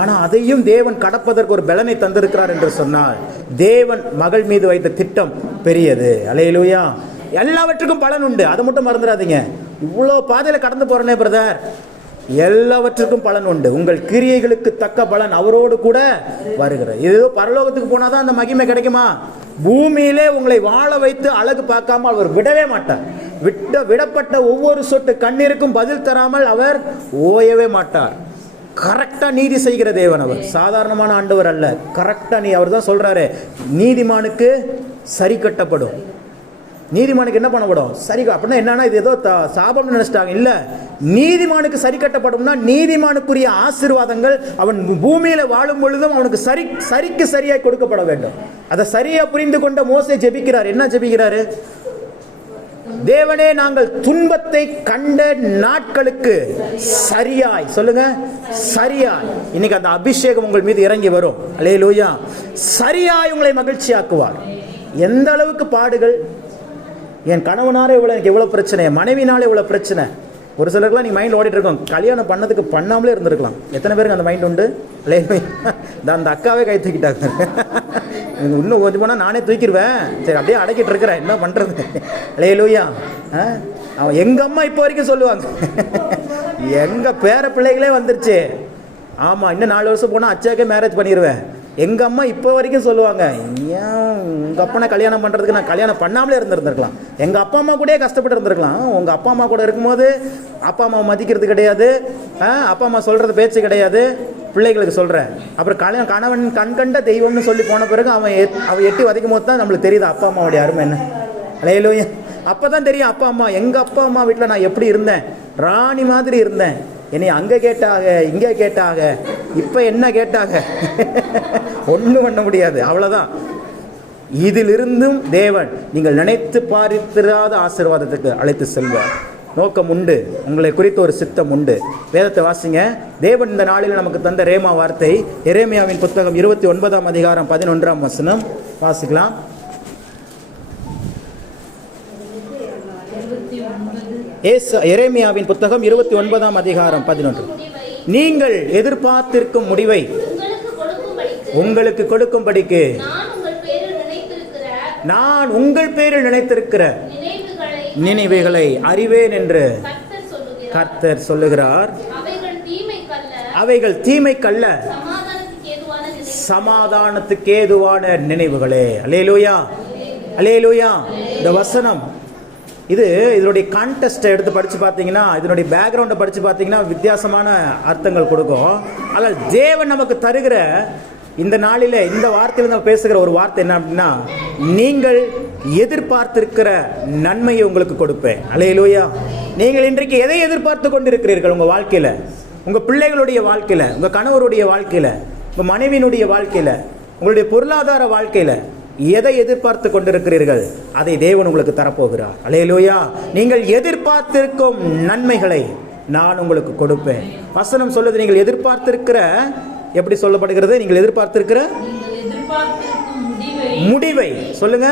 ஆனால் அதையும் தேவன் கடப்பதற்கு ஒரு பலனை தந்திருக்கிறார் என்று சொன்னால், தேவன் மகள் மீது வைத்த திட்டம் பெரியது. அல்லேலூயா. எல்லாவற்றுக்கும் பலன் உண்டு, அதை மட்டும் மறந்துடாதீங்க. இவ்வளோ பாதையில் கடந்து போகிறனே பிரதர், எல்லாவற்றுக்கும் பலன் உண்டு. உங்கள் கிரியைகளுக்கு தக்க பலன் அவரோடு கூட வருகிறது. இது பரலோகத்துக்கு போனால் தான் அந்த மகிமை கிடைக்குமா? பூமியிலே உங்களை வாழ வைத்து அழகு பார்க்காமல் அவர் விடவே மாட்டார். விடப்பட்ட ஒவ்வொரு சொட்டு கண்ணீருக்கும் பதில் தராமல் அவர் ஓயவே மாட்டார். கரெக்டாக நீதி செய்கிற தேவன் அவர். சாதாரணமான ஆண்டவர் அல்ல. கரெக்டாக அவர் தான் சொல்கிறாரு, நீதிமானுக்கு சரி கட்டப்படும். நீதிமானுக்கு என்ன பண்ணப்படும், சரி. அப்படின்னா என்னன்னா, இது ஏதோ சாபம்னு நினைச்சிட்டாங்க. இல்லை, நீதிமானுக்கு சரி கட்டப்படும்னா நீதிமானுக்குரிய ஆசீர்வாதங்கள் அவன் பூமியில் வாழும் பொழுதும் அவனுக்கு சரிக்கு சரியாய் கொடுக்கப்பட வேண்டும். அதை சரியாக புரிந்து கொண்ட மோசே ஜெபிக்கிறார். என்ன ஜெபிக்கிறாரு? தேவனே, நாங்கள் துன்பத்தை கண்ட நாட்களுக்கு சரியாய், சொல்லுங்க, சரியாய். இன்னைக்கு அந்த அபிஷேகம் உங்கள் மீது இறங்கி வரும். அல்லேலூயா. சரியாய் உங்களை மகிழ்ச்சியாக்குவார். எந்த அளவுக்கு பாடுகள், என் கணவனாலே இவ்வளோ பிரச்சனை, மனைவினாலே இவ்வளோ பிரச்சனை. ஒரு சிலருக்குலாம் நீ மைண்ட் ஓடிட்டு இருக்கோம், கல்யாணம் பண்ணதுக்கு பண்ணாமலே இருந்திருக்கலாம். எத்தனை பேருக்கு அந்த மைண்ட் உண்டு? அந்த அக்காவே கை தூக்கிட்டாங்க. இன்னும் கொஞ்சம் போனால் நானே தூக்கிடுவேன். சரி, அப்படியே அடக்கிட்டு இருக்கிறேன், என்ன பண்ணுறது? அல்லேலூயா. அவன் எங்கள் அம்மா இப்போ வரைக்கும் சொல்லுவாங்க, எங்கள் பேர பிள்ளைகளே வந்துருச்சு, ஆமாம், இன்னும் 4 வருஷம் போனால் அச்சாக்கே மேரேஜ் பண்ணிடுவேன். எங்கள் அம்மா இப்போ வரைக்கும் சொல்லுவாங்க, ஏன் உங்கள் அப்பனை கல்யாணம் பண்ணுறதுக்கு நான் கல்யாணம் பண்ணாமலே இருந்திருக்கலாம். எங்கள் அப்பா அம்மா கூட கஷ்டப்பட்டு இருந்திருக்கலாம். உங்கள் அப்பா அம்மா கூட இருக்கும்போது அப்பா அம்மா மதிக்கிறது கிடையாது, அப்பா அம்மா சொல்கிறது பேச்சு கிடையாது. பிள்ளைகளுக்கு சொல்கிறேன். அப்புறம் கணவன் கண்கண்ட தெய்வம்னு சொல்லி போன பிறகு அவன் எட்டி வதைக்கும் போது தான் நம்மளுக்கு தெரியுது அப்பா அம்மாவுடைய அருமை என்ன. அல்லேலூயா. அப்போ தான் தெரியும் அப்பா அம்மா. எங்கள் அப்பா அம்மா வீட்டில் நான் எப்படி இருந்தேன், ராணி மாதிரி இருந்தேன். என்னை அங்கே கேட்டாக, இங்கே கேட்டாக, இப்போ என்ன கேட்டாக, ஒன்றும் பண்ண முடியாது, அவ்வளோதான். இதிலிருந்தும் தேவன் நீங்கள் நினைத்து பார்த்திராத ஆசீர்வாதத்துக்கு அழைத்து செல்வார். நோக்கம் உண்டு, உங்களை குறித்து ஒரு சித்தம் உண்டு. வேதத்தை வாசிங்க. தேவன் இந்த நாளில் நமக்கு தந்த ரேமா வார்த்தை எரேமியாவின் புத்தகம் 29ஆம் அதிகாரம் 11ஆம் வசனம் வாசிக்கலாம். எரேமியாவின் புத்தகம் 29ஆம் அதிகாரம் 11. நீங்கள் எதிர்பார்த்திருக்கும் முடிவை உங்களுக்கு கொடுக்கும்படிக்கு நான் உங்கள் பேரில் நினைத்திருக்கிற நினைவுகளை அறிவேன் என்று கர்த்தர் சொல்லுகிறார். அவைகள் தீமைக்கல்ல, சமாதானத்துக்கு ஏதுவான நினைவுகளே. அல்லேலூயா, அல்லேலூயா. இந்த வசனம் இதனுடைய கான்டெஸ்ட்டை எடுத்து படித்து பார்த்தீங்கன்னா, இதனுடைய பேக்ரவுண்டை படித்து பார்த்தீங்கன்னா வித்தியாசமான அர்த்தங்கள் கொடுக்கும். ஆனால் தேவன் நமக்கு தருகிற இந்த நாளில் இந்த வார்த்தையில் நம்ம பேசுகிற ஒரு வார்த்தை என்ன அப்படின்னா, நீங்கள் எதிர்பார்த்திருக்கிற நன்மையை உங்களுக்கு கொடுப்பேன். அல்லேலூயா. நீங்கள் இன்றைக்கு எதை எதிர்பார்த்து கொண்டிருக்கிறீர்கள் உங்கள் வாழ்க்கையில், உங்கள் பிள்ளைகளுடைய வாழ்க்கையில், உங்கள் கணவருடைய வாழ்க்கையில், உங்கள் மனைவியினுடைய வாழ்க்கையில், உங்களுடைய பொருளாதார வாழ்க்கையில் எதை எதிர்பார்த்து கொண்டிருக்கிறீர்கள், அதை தேவன் உங்களுக்கு தரப்போகிறார். அல்லேலூயா. நீங்கள் எதிர்பார்த்திருக்கும் நன்மைகளை நான் உங்களுக்கு கொடுப்பேன். வசனம் சொல்லுது, நீங்கள் எதிர்பார்த்திருக்கிற, எப்படி சொல்லப்படுகிறது, நீங்கள் எதிர்பார்த்திருக்கிற முடிவை சொல்லுங்க.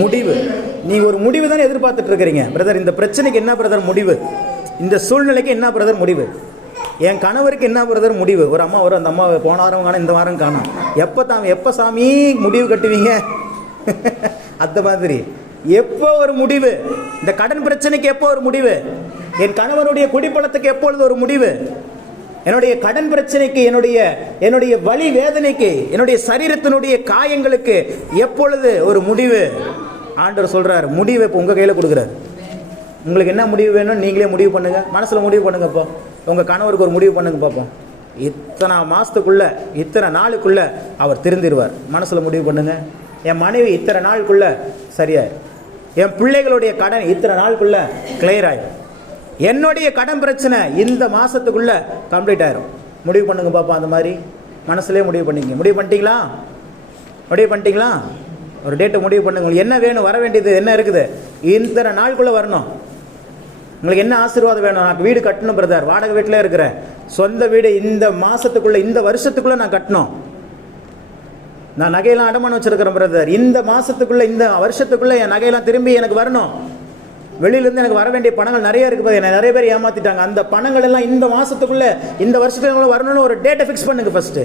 முடிவு. நீங்க ஒரு முடிவு தானே எதிர்பார்த்துட்டு இருக்கிறீங்க. பிரதர், இந்த பிரச்சனைக்கு என்ன பிரதர் முடிவு, இந்த சூழ்நிலைக்கு என்ன பிரதர் முடிவு, என் கணவருக்கு என்ன பிரதர் முடிவு. ஒரு அம்மா வரும், அந்த அம்மா போன வாரம் காணும், இந்த வாரம் காணும், எப்போ சாமி முடிவு கட்டுவீங்க? அந்த மாதிரி எப்போ ஒரு முடிவு, இந்த கடன் பிரச்சனைக்கு எப்போ ஒரு முடிவு, என் கணவனுடைய குடிப்பழத்துக்கு எப்பொழுது ஒரு முடிவு, என்னுடைய கடன் பிரச்சனைக்கு, என்னுடைய வலி வேதனைக்கு, என்னுடைய சரீரத்தினுடைய காயங்களுக்கு எப்பொழுது ஒரு முடிவு. ஆண்டவர் சொல்றார், முடிவை இப்போ உங்கள் கையில் கொடுக்குறாரு. உங்களுக்கு என்ன முடிவு வேணும் நீங்களே முடிவு பண்ணுங்க. மனசில் முடிவு பண்ணுங்க. இப்போ உங்கள் கணவருக்கு ஒரு முடிவு பண்ணுங்க பார்ப்போம். இத்தனை மாதத்துக்குள்ள, இத்தனை நாளுக்குள்ள அவர் திருந்திடுவார். மனசில் முடிவு பண்ணுங்க. என் மனைவி இத்தனை நாளுக்குள்ள சரியாயிரும், என் பிள்ளைகளுடைய கடன் இத்தனை நாளுக்குள்ள கிளியர் ஆயிரும், என்னுடைய கடன் பிரச்சனை இந்த மாதத்துக்குள்ள கம்ப்ளீட் ஆயிரும். முடிவு பண்ணுங்க பாப்பா. அந்த மாதிரி மனசுலேயே முடிவு பண்ணிங்க. முடிவு பண்ணிட்டீங்களா? முடிவு பண்ணிட்டீங்களா? ஒரு டேட்டை முடிவு பண்ணுங்க. உங்களுக்கு என்ன வேணும், வர வேண்டியது என்ன இருக்குது, இத்தனை நாளுக்குள்ளே வரணும். உங்களுக்கு என்ன ஆசீர்வாதம் வேணும்? நான் வீடு கட்டணும் பிரதர், வாடகை வீட்டில் இருக்கிறேன், சொந்த வீடு இந்த மாதத்துக்குள்ளே, இந்த வருஷத்துக்குள்ளே நான் கட்டணும். நான் நகையெல்லாம் அடமானம் வச்சிருக்கிறேன் பிரதர், இந்த மாதத்துக்குள்ளே, இந்த வருஷத்துக்குள்ளே என் நகையெல்லாம் திரும்பி எனக்கு வரணும். வெளியிலேருந்து எனக்கு வர வேண்டிய பணங்கள் நிறைய இருக்குது, என்னை நிறைய பேர் ஏமாற்றிட்டாங்க. அந்த பணங்கள் எல்லாம் இந்த மாதத்துக்குள்ளே, இந்த வருஷத்துக்குள்ளே வரணும்னு ஒரு டேட்டை ஃபிக்ஸ் பண்ணுங்க. ஃபஸ்ட்டு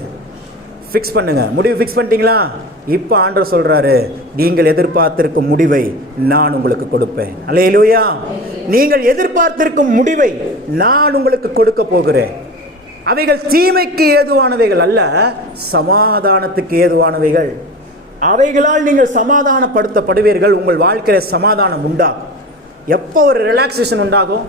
ஃபிக்ஸ் பண்ணுங்க. முடிவு ஃபிக்ஸ் பண்ணிட்டீங்களா? இப்போ ஆண்டவர் சொல்கிறாரு, நீங்கள் எதிர்பார்த்திருக்கும் முடிவை நான் உங்களுக்கு கொடுப்பேன். அல்லேலூயா. நீங்கள் எதிர்பார்த்திருக்கும் முடிவை நான் உங்களுக்கு கொடுக்க போகிறேன். அவைகள் தீமைக்கு ஏதுவானவைகள் அல்ல, சமாதானத்துக்கு ஏதுவானவைகள். அவைகளால் நீங்கள் சமாதானப்படுத்தப்படுவீர்கள். உங்கள் வாழ்க்கையில் சமாதானம் உண்டாகும். எப்போ ஒரு ரிலாக்ஸேஷன் உண்டாகும்,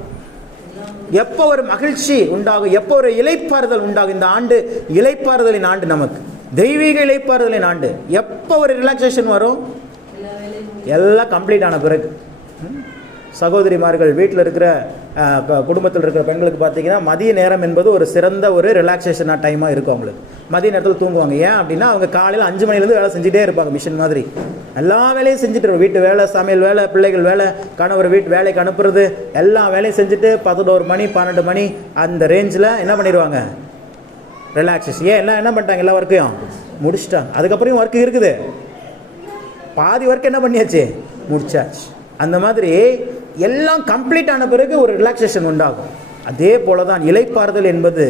எப்போ ஒரு மகிழ்ச்சி உண்டாகும், எப்போ ஒரு இளைப்பாறுதல் உண்டாகும். இந்த ஆண்டு இளைப்பாறுதலின் ஆண்டு, நமக்கு தெய்வீக இளைப்பாறுதலின் ஆண்டு. எப்போ ஒரு ரிலாக்ஸேஷன் வரும், எல்லாம் கம்ப்ளீட் ஆன பிறகு. சகோதரிமார்கள், வீட்டில் இருக்கிற குடும்பத்தில் இருக்கிற பெண்களுக்கு பார்த்தீங்கன்னா மதிய நேரம் என்பது ஒரு சிறந்த ஒரு ரிலாக்ஸேஷனாக டைமாக இருக்கும் அவங்களுக்கு. மதிய நேரத்தில் தூங்குவாங்க. ஏன் அப்படின்னா அவங்க காலையில் 5 மணிலேருந்து வேலை செஞ்சுட்டே இருப்பாங்க, மிஷின் மாதிரி எல்லா வேலையும் செஞ்சுட்டு, வீட்டு வேலை, சமையல் வேலை, பிள்ளைகள் வேலை, கணவர் வீட்டு வேலைக்கு அனுப்புறது, எல்லா வேலையும் செஞ்சுட்டு 11 மணி 12 மணி அந்த ரேஞ்சில் என்ன பண்ணிடுவாங்க, ரிலாக்ஸேஷன். ஏன் எல்லாம் என்ன பண்ணிட்டாங்க, எல்லா ஒர்க்கையும் முடிச்சிட்டாங்க. அதுக்கப்புறம் ஒர்க்கு இருக்குது, பாதி ஒர்க் என்ன பண்ணியாச்சு, முடிச்சாச்சு. அந்த மாதிரி எல்லாம் கம்ப்ளீட் ஆன பிறகு ஒரு ரிலாக்ஸேஷன் உண்டாகும். அதே போல தான் இளைப்பாறுதல் என்பது,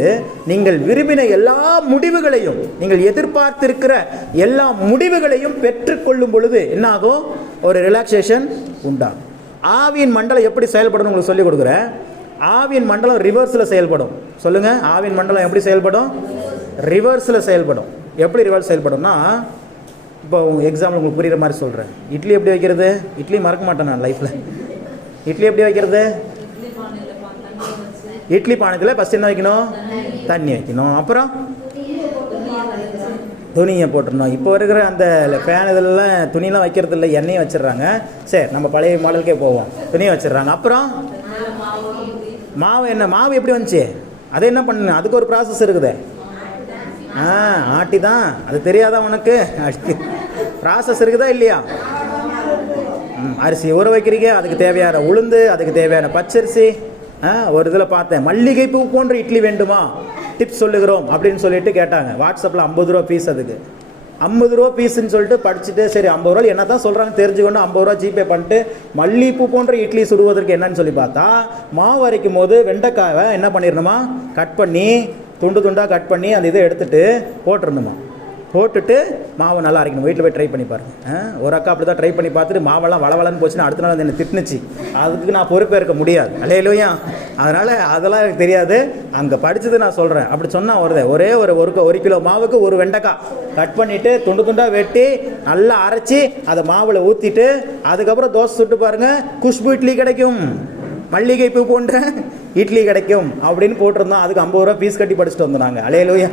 நீங்கள் விரும்பின எல்லா முடிவுகளையும், நீங்கள் எதிர்பார்த்திருக்கிற எல்லா முடிவுகளையும் பெற்றுக்கொள்ளும் பொழுது என்ன ஆகும், ஒரு ரிலாக்ஸேஷன் உண்டாகும். ஆவியின் மண்டலம் எப்படி செயல்படும் உங்களுக்கு சொல்லிக் கொடுக்குறேன். ஆவியின் மண்டலம் ரிவர்ஸில் செயல்படும். சொல்லுங்க, ஆவியின் மண்டலம் எப்படி செயல்படும்? ரிவர்ஸில் செயல்படும். எப்படி ரிவர்ஸ் செயல்படும்னா, இப்போ எக்ஸாம்பிள் உங்களுக்கு புரிகிற மாதிரி சொல்கிறேன். இட்லி எப்படி வைக்கிறது? இட்லி மறக்க மாட்டேன் நான் லைஃப்பில். இட்லி எப்படி வைக்கிறது? இட்லி பானையில் ஃபஸ்ட் என்ன வைக்கணும்? தண்ணி வைக்கணும். அப்புறம் துணியை போட்டுடணும். இப்போ இருக்கிற அந்த ஃபேன் இதெல்லாம் துணியெலாம் வைக்கிறது இல்லை, எண்ணெயை வச்சிடுறாங்க. சரி, நம்ம பழைய மாடலுக்கே போவோம். துணியை வச்சிடுறாங்க. அப்புறம் மாவு என்ன? மாவு எப்படி வந்துச்சு? அதை என்ன பண்ணு? அதுக்கு ஒரு ப்ராசஸ் இருக்குது. ஆட்டி தான். அது தெரியாதா உனக்கு? ப்ராசஸ் இருக்குதா இல்லையா? அரிசி ஊற வைக்கிறீங்க, அதுக்கு தேவையான உளுந்து, அதுக்கு தேவையான பச்சரிசி. ஒரு இதில் பார்த்தேன், மல்லிகைப்பூ போன்ற இட்லி வேண்டுமா, டிப்ஸ் சொல்லுகிறோம் அப்படின்னு சொல்லிட்டு கேட்டாங்க. வாட்ஸ்அப்பில் 50 ரூபா ஃபீஸ். அதுக்கு 50 ரூபா ஃபீஸ்ன்னு சொல்லிட்டு படிச்சுட்டு, சரி 50 ரூபா என்ன தான் சொல்கிறாங்க தெரிஞ்சுக்கொண்டு 50 ரூபா ஜிபே பண்ணிட்டு மல்லிகைப்பூ போன்ற இட்லி சுடுவதற்கு என்னன்னு சொல்லி பார்த்தா, மாவு அரைக்கும் போது வெண்டைக்காவை என்ன பண்ணிடணுமா, கட் பண்ணி துண்டு துண்டாக கட் பண்ணி அந்த இதை எடுத்துகிட்டு போட்டுருணுமா. போட்டுட்டு மாவை நல்லா அரைக்கணும். வீட்டில் போய் ட்ரை பண்ணி பாருங்கள். ஒரு அக்கா அப்படி தான் ட்ரை பண்ணி பார்த்துட்டு மாவெல்லாம் வளவலன்னு போச்சுன்னா அடுத்த நாள் என்னை திட்டுனுச்சு. அதுக்கு நான் பொறுப்பேற்க முடியாது. அல்லேலூயா. அதனால் அதெல்லாம் எனக்கு தெரியாது. அங்கே படித்தது நான் சொல்கிறேன். அப்படி சொன்னால் வருது. ஒரே ஒரு கிலோ மாவுக்கு ஒரு வெண்டைக்காய் கட் பண்ணிவிட்டு துண்டு துண்டாக வெட்டி நல்லா அரைச்சி அதை மாவில் ஊற்றிட்டு அதுக்கப்புறம் தோசை சுட்டு பாருங்கள், குஷ்பு இட்லி கிடைக்கும், மல்லிகைப்பூ போன்ற இட்லி கிடைக்கும் அப்படின்னு போட்டிருந்தோம். அதுக்கு 50 ரூபா ஃபீஸ் கட்டி படிச்சுட்டு வந்தோம் நாங்கள். அல்லேலூயா.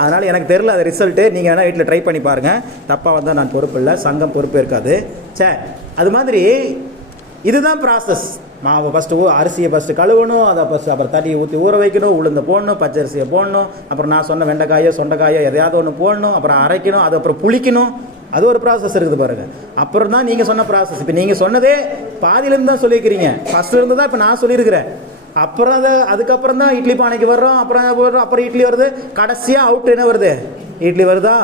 அதனால் எனக்கு தெரில அது ரிசல்ட்டு. நீங்கள் வேணால் வீட்டில் ட்ரை பண்ணி பாருங்கள். தப்பாக வந்தால் நான் பொறுப்பு இல்லை, சங்கம் பொறுப்பு இருக்காது. அது மாதிரி இதுதான் ப்ராசஸ். மாவை ஃபஸ்ட்டு அரிசியை ஃபஸ்ட்டு கழுவணும், அதை ஃபஸ்ட்டு அப்புறம் தண்ணியை ஊற்றி ஊற வைக்கணும், உளுந்து போடணும், பச்சரிசியை போடணும், அப்புறம் நான் சொன்ன வெண்டைக்காயோ சொண்டைக்காயோ எதையாவது ஒன்று போடணும், அப்புறம் அரைக்கணும், அது அப்புறம் புளிக்கணும். அது ஒரு ப்ராசஸ் இருக்குது பாருங்கள். அப்புறம் தான் நீங்கள் சொன்ன ப்ராசஸ். இப்போ நீங்கள் சொன்னதே பாதியிலேருந்து தான் சொல்லியிருக்கிறீங்க. ஃபஸ்ட்டு இருந்து தான் இப்போ நான் சொல்லியிருக்கிறேன். அப்புறம் அதுக்கப்புறம் தான் இட்லி பானைக்கு வர்றோம். அப்புறம் இட்லி வருது. கடைசியாக அவுட் என்ன வருது? இட்லி வருதா?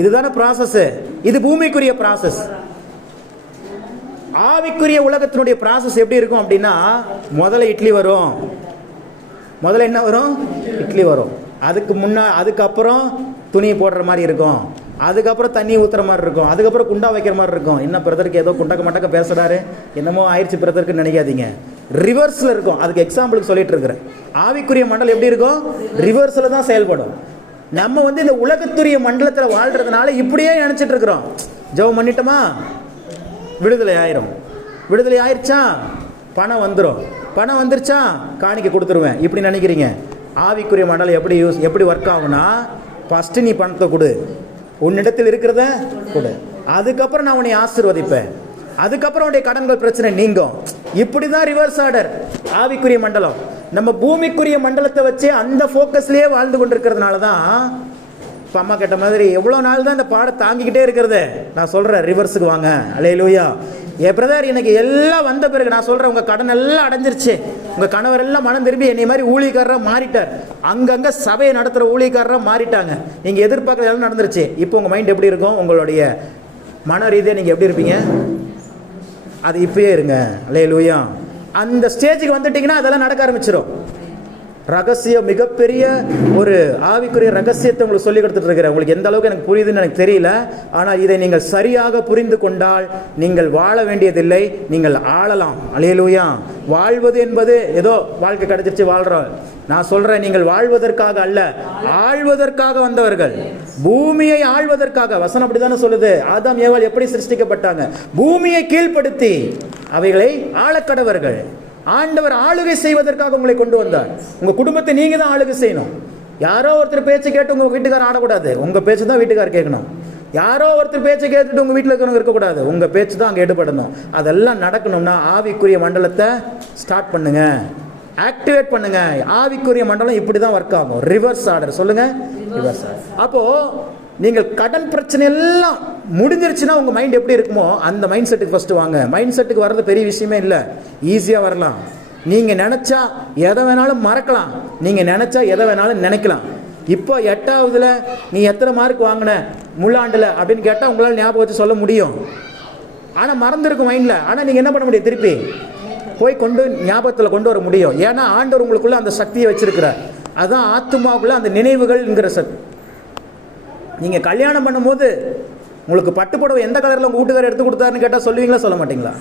இதுதானே ப்ராசஸ்ஸு. இது பூமிக்குரிய ப்ராசஸ். ஆவிக்குரிய உலகத்தினுடைய ப்ராசஸ் எப்படி இருக்கும் அப்படின்னா, முதல்ல இட்லி வரும். முதல்ல என்ன வரும்? இட்லி வரும். அதுக்கப்புறம் துணி போடுற மாதிரி இருக்கும். அதுக்கப்புறம் தண்ணி ஊற்றுற மாதிரி இருக்கும். அதுக்கப்புறம் குண்டா வைக்கிற மாதிரி இருக்கும். என்ன பிரதருக்கு ஏதோ குண்டக்க மட்டக்க பேசுகிறாரு, என்னமோ ஆயிடுச்சு பிரதருக்குன்னு நினைக்காதீங்க. ரிவர்ஸில் இருக்கும். அதுக்கு எக்ஸாம்பிளுக்கு சொல்லிட்டு இருக்கிறேன். ஆவிக்குரிய மண்டலம் எப்படி இருக்கும்? ரிவர்ஸில் தான் செயல்படும். நம்ம இந்த உலகத்துரிய மண்டலத்தில் வாழ்கிறதுனால இப்படியே நினச்சிட்டு இருக்கிறோம். ஜெபம் பண்ணிட்டோமா விடுதலை ஆயிரும். விடுதலை ஆயிடுச்சா பணம் வந்துடும். பணம் வந்துருச்சா காணிக்க கொடுத்துருவேன் இப்படி நினைக்கிறீங்க. ஆவிக்குரிய மண்டலம் எப்படி ஒர்க் ஆகும்னா, ஃபஸ்ட்டு நீ பணத்தை கொடு, உன்னிடத்தில் இருக்கிறத கொடு, அதுக்கப்புறம் நான் உன்னை ஆசீர்வதிப்பேன், அதுக்கப்புறம் உன்னுடைய கடன்கள் பிரச்சனை நீங்கும். இப்படி தான் ரிவர்ஸ் ஆர்டர் ஆவிக்குரிய மண்டலம். நம்ம பூமிக்குரிய மண்டலத்தை வச்சு அந்த ஃபோக்கஸ்லேயே வாழ்ந்து கொண்டிருக்கிறதுனால தான் இப்போ அம்மா கேட்ட மாதிரி எவ்வளோ நாள் தான் இந்த பாடம் தாங்கிக்கிட்டே இருக்கிறது. நான் சொல்கிறேன், ரிவர்ஸுக்கு வாங்க. அல்லேலூயா. பிரதர் எனக்கு எல்லாம் வந்த பிறகு நான் சொல்கிறேன், உங்கள் கடன் எல்லாம் அடைஞ்சிருச்சு, உங்கள் கணவர் எல்லாம் மனம் திரும்பி என்னை மாதிரி ஊழியக்காரராக மாறிட்டார், அங்கங்கே சபையை நடத்துகிற ஊழியக்காரராக மாறிட்டாங்க, நீங்கள் எதிர்பார்க்குறது எல்லாம் நடந்துருச்சு. இப்போ உங்கள் மைண்ட் எப்படி இருக்கும்? உங்களுடைய மன ரீதியாக நீங்கள் எப்படி இருப்பீங்க? அது இப்பயே இருங்க. அல்லேலூயா. அந்த ஸ்டேஜுக்கு வந்துட்டிங்கன்னா அதெல்லாம் நடக்க ஆரம்பிச்சிடும். ரகசியம், மிகப்பெரிய ஒரு ஆவிக்குரிய ரகசியத்தை உங்களுக்கு சொல்லி கொடுத்துட்டு இருக்கிறேன். உங்களுக்கு எந்த அளவுக்கு எனக்கு புரியுதுன்னு எனக்கு தெரியல. ஆனால் இதை நீங்கள் சரியாக புரிந்து கொண்டால் நீங்கள் வாழ வேண்டியதில்லை, நீங்கள் ஆளலாம். அல்லேலூயா. வாழ்வது என்பது ஏதோ வாழ்க்கை கிடைச்சிருச்சு வாழ்கிறோம். நான் சொல்கிறேன், நீங்கள் வாழ்வதற்காக அல்ல, ஆழ்வதற்காக வந்தவர்கள். பூமியை ஆழ்வதற்காக. வசனம் அப்படி தானே சொல்லுது. ஆதாம் ஏவாள் எப்படி சிருஷ்டிக்கப்பட்டாங்க? பூமியை கீழ்ப்படுத்தி அவைகளை ஆளக்கடவர்கள். ஆண்டவர் ஆளுகை செய்வதற்காக உங்களை கொண்டு வந்தார். உங்கள் குடும்பத்தை நீங்கள் தான் ஆளுகை செய்யணும். யாரோ ஒருத்தர் பேச்சு கேட்டு உங்கள் வீட்டுக்காரர் ஆடக்கூடாது, உங்கள் பேச்சு தான் வீட்டுக்காரர் கேட்கணும். யாரோ ஒருத்தர் பேச்சு கேட்டுட்டு உங்கள் வீட்டில் இருக்கிறவங்க இருக்கக்கூடாது, உங்கள் பேச்சு தான் அங்கே எடுபடணும். அதெல்லாம் நடக்கணும்னா ஆவிக்குரிய மண்டலத்தை ஸ்டார்ட் பண்ணுங்க, ஆக்டிவேட் பண்ணுங்க. ஆவிக்குரிய மண்டலம் இப்படி தான் ஒர்க் ஆகும். ரிவர்ஸ் ஆர்டர் சொல்லுங்க. Reverse order. அப்போது நீங்கள் கடன் பிரச்சனை எல்லாம் முடிஞ்சிருச்சுன்னா உங்கள் மைண்ட் எப்படி இருக்குமோ அந்த மைண்ட் செட்டுக்கு ஃபஸ்ட்டு வாங்க. மைண்ட் செட்டுக்கு வர்றது பெரிய விஷயமே இல்லை, ஈஸியாக வரலாம். நீங்கள் நினச்சா எதை வேணாலும் மறக்கலாம், நீங்கள் நினச்சா எதை வேணாலும் நினைக்கலாம். இப்போ 8ஆவதுல நீ எத்தனை மார்க் வாங்கின முள்ளாண்டில் அப்படின்னு கேட்டால் உங்களால் ஞாபகம் வச்சு சொல்ல முடியும். ஆனால் மறந்துருக்கும் மைண்டில். ஆனால் நீங்கள் என்ன பண்ண முடியும்? திருப்பி போய் ஞாபகத்தில் கொண்டு வர முடியும். ஏன்னா ஆண்டவர் உங்களுக்குள்ள அந்த சக்தியை வச்சிருக்கிறார். அதுதான் ஆத்துமாவுக்குள்ள அந்த நினைவுகள்ங்கிற சக்தி. நீங்கள் கல்யாணம் பண்ணும்போது உங்களுக்கு பட்டுப்புடவை எந்த கலரில் உங்கள் வீட்டுக்காரர் எடுத்து கொடுத்தாருன்னு கேட்டால் சொல்லுவீங்களா சொல்ல மாட்டிங்களா?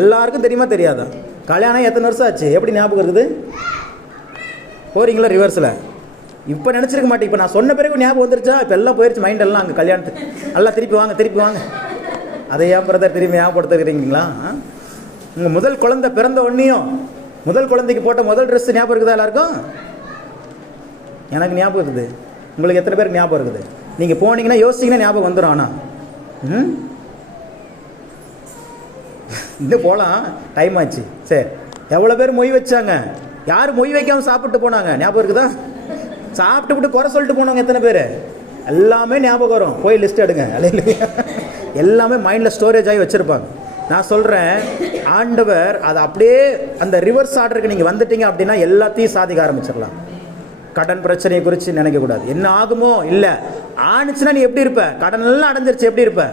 எல்லாருக்கும் தெரியுமா தெரியாதா? கல்யாணம் எத்தனை வருஷம் ஆச்சு? எப்படி ஞாபகம் இருக்குது? போகிறீங்களா ரிவர்ஸில்? இப்போ நினச்சிருக்க மாட்டேன். இப்போ நான் சொன்ன பிறகு ஞாபகம் வந்துருச்சா? இப்போ எல்லாம் போயிடுச்சு, மைண்ட் எல்லாம் அங்கே கல்யாணத்துக்கு. நல்லா திருப்பி வாங்க திருப்பி வாங்க. அதை ஏன் பிரதர் திரும்பி ஞாபகப்படுத்துக்கிறீங்களா? உங்கள் முதல் குழந்தை பிறந்த உடனேயும் முதல் குழந்தைக்கு போட்ட முதல் ட்ரெஸ் ஞாபகம் இருக்குதா எல்லாருக்கும்? எனக்கு ஞாபகம் இருக்குது. உங்களுக்கு எத்தனை பேருக்கு ஞாபகம் இருக்குது? நீங்கள் போனீங்கன்னா யோசிச்சிங்கன்னா ஞாபகம் வந்துடும். ஆனால் இன்னும் போகலாம், டைம் ஆச்சு. சரி, எவ்வளோ பேர் மொய் வச்சாங்க? யார் மொய் வைக்காமல் சாப்பிட்டு போனாங்க? ஞாபகம் இருக்குதா? சாப்பிட்டு விட்டு குறை சொல்லிட்டு போனவங்க எத்தனை பேர்? எல்லாமே ஞாபகம் வரும். போய் லிஸ்ட் எடுங்க. எல்லாமே மைண்டில் ஸ்டோரேஜ் ஆகி வச்சுருப்பாங்க. நான் சொல்கிறேன், ஆண்டவர் அதை அப்படியே அந்த ரிவர்ஸ் ஆர்டருக்கு நீங்கள் வந்துட்டீங்க அப்படின்னா எல்லாத்தையும் சாதிக்க ஆரம்பிச்சிடலாம். கடன் பிரச்சனையை குறித்து நினைக்கக்கூடாது. என்ன ஆகுமோ இல்லை, ஆணுச்சுன்னா நீ எப்படி இருப்ப? கடன் எல்லாம் அடைஞ்சிருச்சு, எப்படி இருப்ப?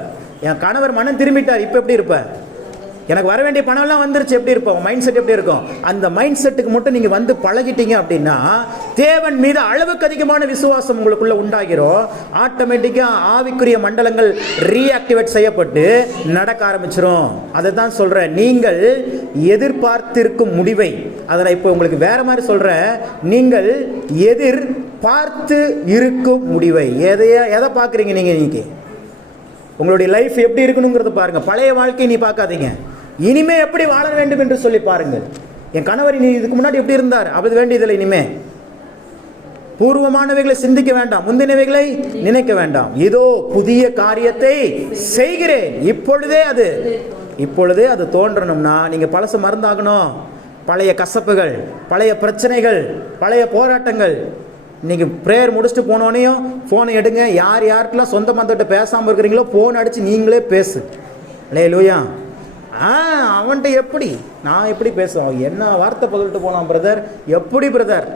என் கணவர் மனம் திரும்பிட்டார், இப்போ எப்படி இருப்ப? எனக்கு வர வேண்டிய பணம்லாம் வந்துருச்சு, எப்படி இருப்போம்? மைண்ட் செட் எப்படி இருக்கும்? அந்த மைண்ட் செட்டுக்கு மட்டும் நீங்கள் வந்து பழகிட்டீங்க அப்படின்னா தேவன் மீது அளவுக்கு அதிகமான விசுவாசம் உங்களுக்குள்ள உண்டாகிறோம். ஆட்டோமேட்டிக்காக ஆவிக்குரிய மண்டலங்கள் ரீஆக்டிவேட் செய்யப்பட்டு நடக்க ஆரம்பிச்சிடும். அதை தான் சொல்கிறேன், நீங்கள் எதிர்பார்த்திருக்கும் முடிவை, அதை நான் இப்போ உங்களுக்கு வேற மாதிரி சொல்கிறேன், நீங்கள் எதிர்பார்த்து இருக்கும் முடிவை. எதை பார்க்குறீங்க நீங்கள்? இன்னைக்கு உங்களுடைய லைஃப் எப்படி இருக்கணுங்கிறத பாருங்க. பழைய வாழ்க்கையை நீ பார்க்காதீங்க, இனிமே எப்படி வாழ வேண்டும் என்று சொல்லி பாருங்கள். என் கணவர் நீ இதுக்கு முன்னாடி எப்படி இருந்தார், அப்படி வேண்டியதில்லை. இனிமே பூர்வமானவைகளை சிந்திக்க வேண்டாம், முந்தினவைகளை நினைக்க வேண்டாம். இதோ புதிய காரியத்தை செய்கிறேன், இப்பொழுதே அது தோன்றணும்னா நீங்க பழச மறந்தாகணும். பழைய கசப்புகள், பழைய பிரச்சனைகள், பழைய போராட்டங்கள். இன்னைக்கு ப்ரேயர் முடிச்சுட்டு போனோனையும் ஃபோனை எடுங்க. யார் யாருக்கெல்லாம் சொந்த பந்தத்தை பேசாமல் இருக்கிறீங்களோ ஃபோன் அடித்து நீங்களே பேசு. அல்லேலூயா. அவன்கிட்ட எப்படி நான் எப்படி பேசுவேன்? என்ன வார்த்தை பகிர்ந்து போனான் பிரதர்? எப்படி பிரதர்?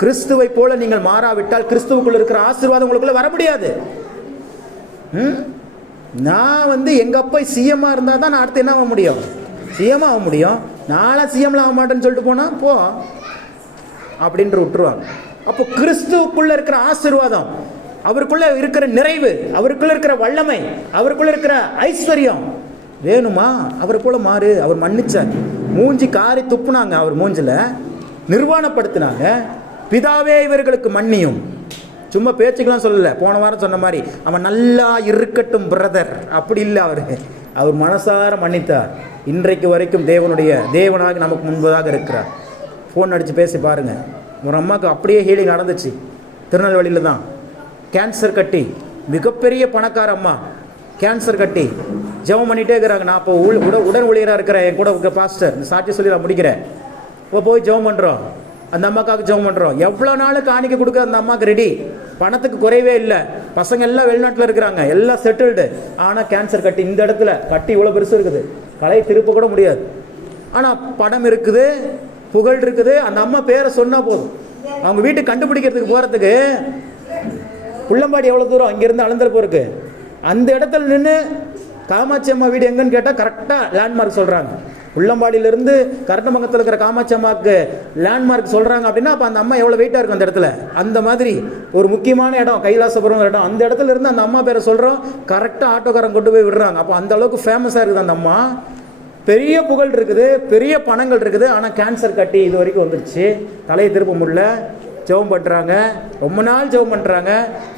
கிறிஸ்துவை போல நீங்கள் மாறாவிட்டால் கிறிஸ்துவுக்குள்ள இருக்கிற ஆசீர்வாதம் உங்களுக்குள்ள வர முடியாது. நான் எங்க அப்பா சிஎம்மா இருந்தா தான் நான் அடுத்து என்ன ஆக முடியும்? சிஎம் ஆக முடியும். நாளா சிஎம்ல ஆக மாட்டேன்னு சொல்லிட்டு போனா போ அப்படின்ற விட்டுருவாங்க. அப்போ கிறிஸ்துவுக்குள்ள இருக்கிற ஆசீர்வாதம், அவருக்குள்ள இருக்கிற நிறைவு, அவருக்குள்ள இருக்கிற வல்லமை, அவருக்குள்ள இருக்கிற ஐஸ்வர்யம் வேணுமா? அவரை போல மாறு. அவர் மன்னிச்சார், மூஞ்சி காரி துப்புனாங்க, அவர் மூஞ்சில நிர்வாணப்படுத்தினாங்க. பிதாவே இவர்களுக்கு மன்னியும். சும்மா பேச்சுக்கெல்லாம் சொல்லல. போன வாரம் சொன்ன மாதிரி அவன் நல்லா இருக்கட்டும் பிரதர் அப்படி இல்லை. அவர் மனசார மன்னித்தார். இன்றைக்கு வரைக்கும் தேவனாக நமக்கு முன்பதாக இருக்கிறார். ஃபோன் அடித்து பேசி பாருங்க. ஒரு அம்மாவுக்கு அப்படியே ஹீலிங் நடந்துச்சு. திருநெல்வேலியில் தான் கேன்சர் கட்டி, மிகப்பெரிய பணக்கார அம்மா, கேன்சர் கட்டி ஜெபம் பண்ணிகிட்டே இருக்கிறாங்க. நான் இப்போ உடன் ஊழியராக இருக்கிறேன், என் கூட பாஸ்டர் சாட்சி சொல்லி நான் முடிக்கிறேன். இப்போ போய் ஜெபம் பண்ணுறோம், அந்த அம்மாக்காக ஜெபம் பண்ணுறோம். எவ்வளோ நாள் காணிக்க கொடுக்க அந்த அம்மாவுக்கு ரெடி, பணத்துக்கு குறைவே இல்லை. பசங்க எல்லாம் வெளிநாட்டில் இருக்கிறாங்க, எல்லாம் செட்டில்டு. ஆனால் கேன்சர் கட்டி, இந்த இடத்துல கட்டி இவ்வளோ பெருசு இருக்குது, கலையை திருப்ப கூட முடியாது. ஆனால் படம் இருக்குது, புகழ் இருக்குது. அந்த அம்மா பேரை சொன்னால் போதும், அவங்க வீட்டுக்கு கண்டுபிடிக்கிறதுக்கு போகிறதுக்கு புள்ளம்பாடி எவ்வளோ தூரம் அங்கேருந்து அலந்தல் போருக்கு. அந்த இடத்துல நின்று காமாட்சி அம்மா வீடு எங்கன்னு கேட்டால் கரெக்டாக லேண்ட்மார்க் சொல்கிறாங்க. புள்ளம்பாடியிலேருந்து கரட்டமங்கத்தில் இருக்கிற காமாட்சி அம்மாவுக்கு லேண்ட்மார்க் சொல்கிறாங்க அப்படின்னா அப்போ அந்த அம்மா எவ்வளோ வெயிட்டாக இருக்கும் அந்த இடத்துல. அந்த மாதிரி ஒரு முக்கியமான இடம், கைலாசபுரம் இடம். அந்த இடத்துல இருந்து அந்த அம்மா பேரை சொல்கிறோம், கரெக்டாக ஆட்டோக்காரன் கொண்டு போய் விடுறாங்க. அப்போ அந்த அளவுக்கு ஃபேமஸாக இருக்குது அந்த அம்மா. பெரிய புகழ் இருக்குது, பெரிய பணங்கள் இருக்குது. ஆனால் கேன்சர் கட்டி இது வரைக்கும் வந்துருச்சு, தலையை திருப்ப முடியல. ஜெபம் பண்ணுறாங்க, ரொம்ப நாள் ஜெபம் பண்ணுறாங்க.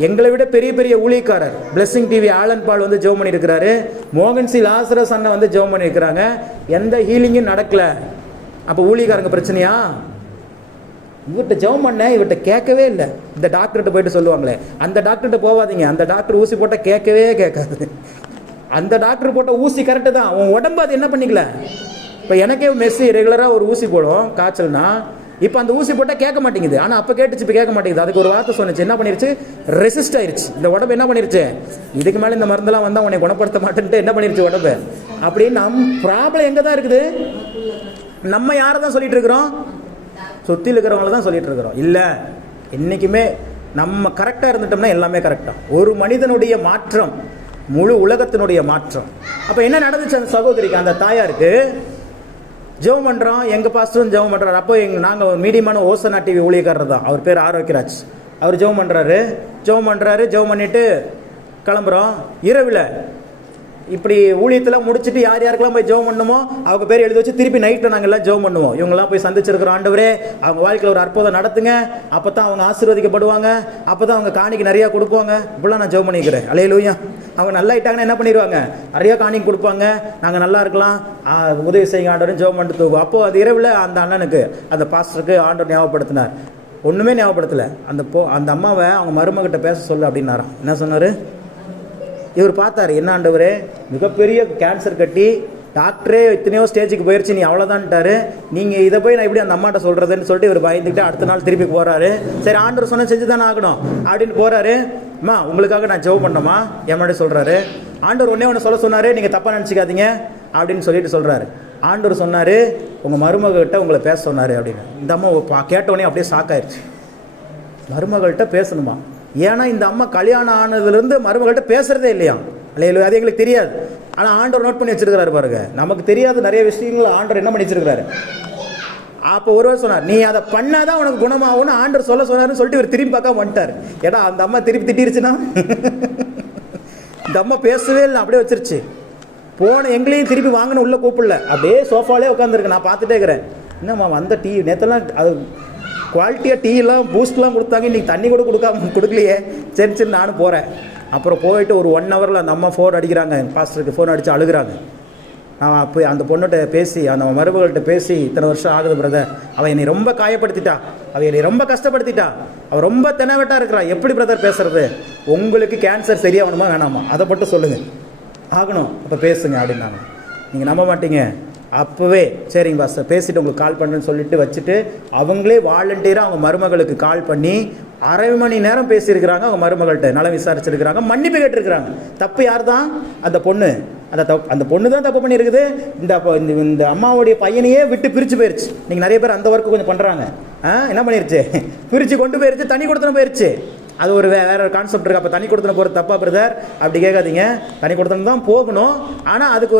எங்களை விட பெரிய பெரிய ஊழியக்காரர் பிளெஸிங் டிவி ஆலன் பால் ஜெபம் பண்ணியிருக்கிறாரு. மோகன் சி லாசரஸ் அண்ணன் ஜெபம் பண்ணியிருக்கிறாங்க. எந்த ஹீலிங்கும் நடக்கலை. அப்போ ஊழியக்காரங்க பிரச்சனையா? இவர்கிட்ட ஜெபம் பண்ண, இவர்கிட்ட கேட்கவே இல்லை. இந்த டாக்டர்கிட்ட போயிட்டு சொல்லுவாங்களே, அந்த டாக்டர்கிட்ட போகாதீங்க, அந்த டாக்டர் ஊசி போட்டால் கேட்கவே கேட்காது. அந்த டாக்டர் போட்ட ஊசி கரெக்டு தான், உன் உடம்பு அது என்ன பண்ணிக்கல. இப்போ எனக்கே மெஸ்ஸி ரெகுலராக ஒரு ஊசி போடும் காய்ச்சல்னா, இப்போ அந்த ஊசி போட்டால் கேட்க மாட்டேங்குது. ஆனால் அப்போ கேட்டுச்சு, இப்போ கேட்க மாட்டேங்குது. அதுக்கு ஒரு வார்த்தை சொன்னிச்சு, என்ன பண்ணிருச்சு? ரெசிஸ்ட் ஆயிடுச்சு. இந்த உடம்பு என்ன பண்ணிருச்சு? இதுக்கு மேலே இந்த மருந்தெல்லாம் வந்தால் உன்னை குணப்படுத்த மாட்டேன்ட்டு என்ன பண்ணிருச்சு உடம்பு. அப்படின்னு ப்ராப்ளம் எங்கே தான் இருக்குது? நம்ம யாரை தான் சொல்லிட்டு இருக்கிறோம்? சுற்றில் இருக்கிறவங்கள தான் சொல்லிட்டு இருக்கிறோம். இல்லை, என்றைக்குமே நம்ம கரெக்டாக இருந்துட்டோம்னா எல்லாமே கரெக்டாக. ஒரு மனிதனுடைய மாற்றம் முழு உலகத்தினுடைய மாற்றம். அப்போ என்ன நடந்துச்சு அந்த சகோதரிக்கு, அந்த தாயாருக்கு? ஜெபம் பண்ணுறோம், எங்கள் பாஸ்டரும் ஜெபம் பண்ணுறாரு. அப்போ நாங்கள் ஒரு மீடியமான ஓசனா டிவி ஊழியக்காரர் தான், அவர் பேர் ஆரோக்கியராஜ். அவர் ஜெபம் பண்ணுறாரு. ஜெபம் பண்ணிவிட்டு கிளம்புறோம். இரவில் இப்படி ஊழியத்தெல்லாம் முடிச்சுட்டு யார் யாருக்கெல்லாம் போய் ஜெபம் பண்ணுமோ அவங்க பேர் எழுதி வச்சு திருப்பி நைட்டில் நாங்கள் எல்லாம் ஜெபம் பண்ணுவோம். இவங்கெல்லாம் போய் சந்திச்சிருக்கிற ஆண்டவரே அவங்க வாழ்க்கையில் ஒரு அற்புதம் நடத்துங்க, அப்போ தான் அவங்க ஆசீர்வதிக்கப்படுவாங்க, அப்போ தான் அவங்க காணிக்கு நிறையா கொடுப்பாங்க. இப்படிலாம் நான் ஜெபம் பண்ணிக்கிறேன். அல்லேலூயா. அவங்க நல்லா ஆயிட்டாங்கன்னா என்ன பண்ணிடுவாங்க, நிறையா காணிக்கு கொடுப்பாங்க, நாங்கள் நல்லா இருக்கலாம், உதவி செய்யுங்க ஆண்டவரும் ஜெபம் பண்ணிட்டு தூக்கும். அப்போது அது இரவில் அந்த அண்ணனுக்கு அந்த பாஸ்டருக்கு ஆண்டவர் ஞாபகப்படுத்தினார். ஒன்றுமே ஞாபகப்படுத்தலை. அந்த அம்மாவை அவங்க மருமகிட்ட பேச சொல்லு அப்படின்னாராம். என்ன சொன்னார்? இவர் பார்த்தார், என்ன ஆண்டவரே மிகப்பெரிய கேன்சர் கட்டி டாக்டரே எத்தனையோ ஸ்டேஜுக்கு போயிடுச்சு, நீ அவ்வளோதான்ட்டாரு, நீங்கள் இதை போய் நான் எப்படி அந்த அம்மாட்ட சொல்கிறதுன்னு சொல்லிட்டு இவர் பயந்துக்கிட்டு அடுத்த நாள் திருப்பி போகிறாரு. சரி ஆண்டவர் சொன்ன செஞ்சு தானே ஆகணும் அப்படின்னு போகிறாரு. அம்மா உங்களுக்காக நான் ஜெபம் பண்ணோமா என் முன்னாடி சொல்கிறாரு. ஆண்டவர் ஒன்று சொல்ல சொன்னார், நீங்கள் தப்பாக நினச்சிக்காதீங்க அப்படின்னு சொல்லிட்டு சொல்கிறாரு. ஆண்டவர் சொன்னார், உங்கள் மருமகிட்ட உங்களை பேச சொன்னார் அப்படின்னு. இந்த அம்மா கேட்டோடனே அப்படியே ஷாக்காயிருச்சு. மருமகள்கிட்ட பேசணுமா? ஏன்னா இந்த அம்மா கல்யாணம் ஆனதுலேருந்து மருமகள்கிட்ட பேசுகிறதே இல்லையா. இல்லையா, அது எங்களுக்கு தெரியாது. ஆனால் ஆண்டவர் நோட் பண்ணி வச்சிருக்கிறாரு பாருங்க. நமக்கு தெரியாத நிறைய விஷயங்கள் ஆண்டவர் என்ன பண்ணி வச்சிருக்கிறாரு. அப்போ ஒருவர் சொன்னார், நீ அதை பண்ணாதான் உனக்கு குணமாகும்னு ஆண்டவர் சொல்ல சொன்னார்னு சொல்லிட்டு இவர் திரும்பி பார்க்க வந்துட்டார். ஏன்னா அந்த அம்மா திருப்பி திட்டிருச்சுன்னா இந்த அம்மா பேசவே இல்லை, அப்படியே வச்சிருச்சு. போன எங்களையும் திருப்பி வாங்கன்னு உள்ளே கூப்பிடல, அப்படியே சோஃபாலே உட்காந்துருக்கு. நான் பார்த்துட்டே இருக்கிறேன். என்னம்மா வந்த டீ நேற்றெல்லாம் அது குவாலிட்டியாக டீயெல்லாம் பூஸ்ட்லாம் கொடுத்தாங்க, இன்றைக்கி தண்ணி கூட கொடுக்கலையே. சரி சரி நானும் போகிறேன். அப்புறம் போயிட்டு ஒரு 1 ஹவரில் அந்த அம்மா ஃபோன் அடிக்கிறாங்க, பாஸ்டருக்கு ஃபோன் அடித்து அழுகிறாங்க. நான் அப்போ அந்த பொண்ணுகிட்ட பேசி அந்த மருமகள்கிட்ட பேசி, இத்தனை வருஷம் ஆகுது பிரதர், அவள் என்னை ரொம்ப காயப்படுத்திட்டா, அவள் என்னை ரொம்ப கஷ்டப்படுத்திட்டா, அவள் ரொம்ப தெனவெட்டாக இருக்கிறா, எப்படி பிரதர் பேசுறது? உங்களுக்கு கேன்சர் சரியாகணுமா வேணாமா அதை மட்டும் சொல்லுங்கள், ஆகணும் அப்போ பேசுங்க அப்படின்னாங்க. நீங்கள் நம்ப மாட்டீங்க. அப்போவே சரிங்க பாஸ்டர் பேசிவிட்டு உங்களுக்கு கால் பண்ணுறேன்னு சொல்லிட்டு வச்சுட்டு அவங்களே வாலண்டியராக அவங்க மருமகளுக்கு கால் பண்ணி 1/2 மணி நேரம் பேசியிருக்கிறாங்க. அவங்க மருமகள்கிட்ட நலம் விசாரிச்சிருக்கிறாங்க, மன்னிப்பு கேட்டிருக்கிறாங்க. தப்பு யார் தான்? அந்த பொண்ணு. அந்த பொண்ணு தான் தப்பு பண்ணியிருக்குது. இந்த அம்மாவுடைய பையனையே விட்டு பிரித்து போயிடுச்சு. நீங்கள் நிறைய பேர் அந்த ஒர்க்கு கொஞ்சம் பண்ணுறாங்க. என்ன பண்ணிருச்சு, பிரித்து கொண்டு போயிடுச்சு, தண்ணி கொடுத்துன்னு போயிடுச்சு. அது ஒரு வேற கான்செப்ட் இருக்குது. அப்போ தண்ணி கொடுத்துன போகிறது தப்பா பிரதர் அப்படி கேட்காதீங்க. தண்ணி கொடுத்துன்னு தான் போகணும். ஆனால் அதுக்கு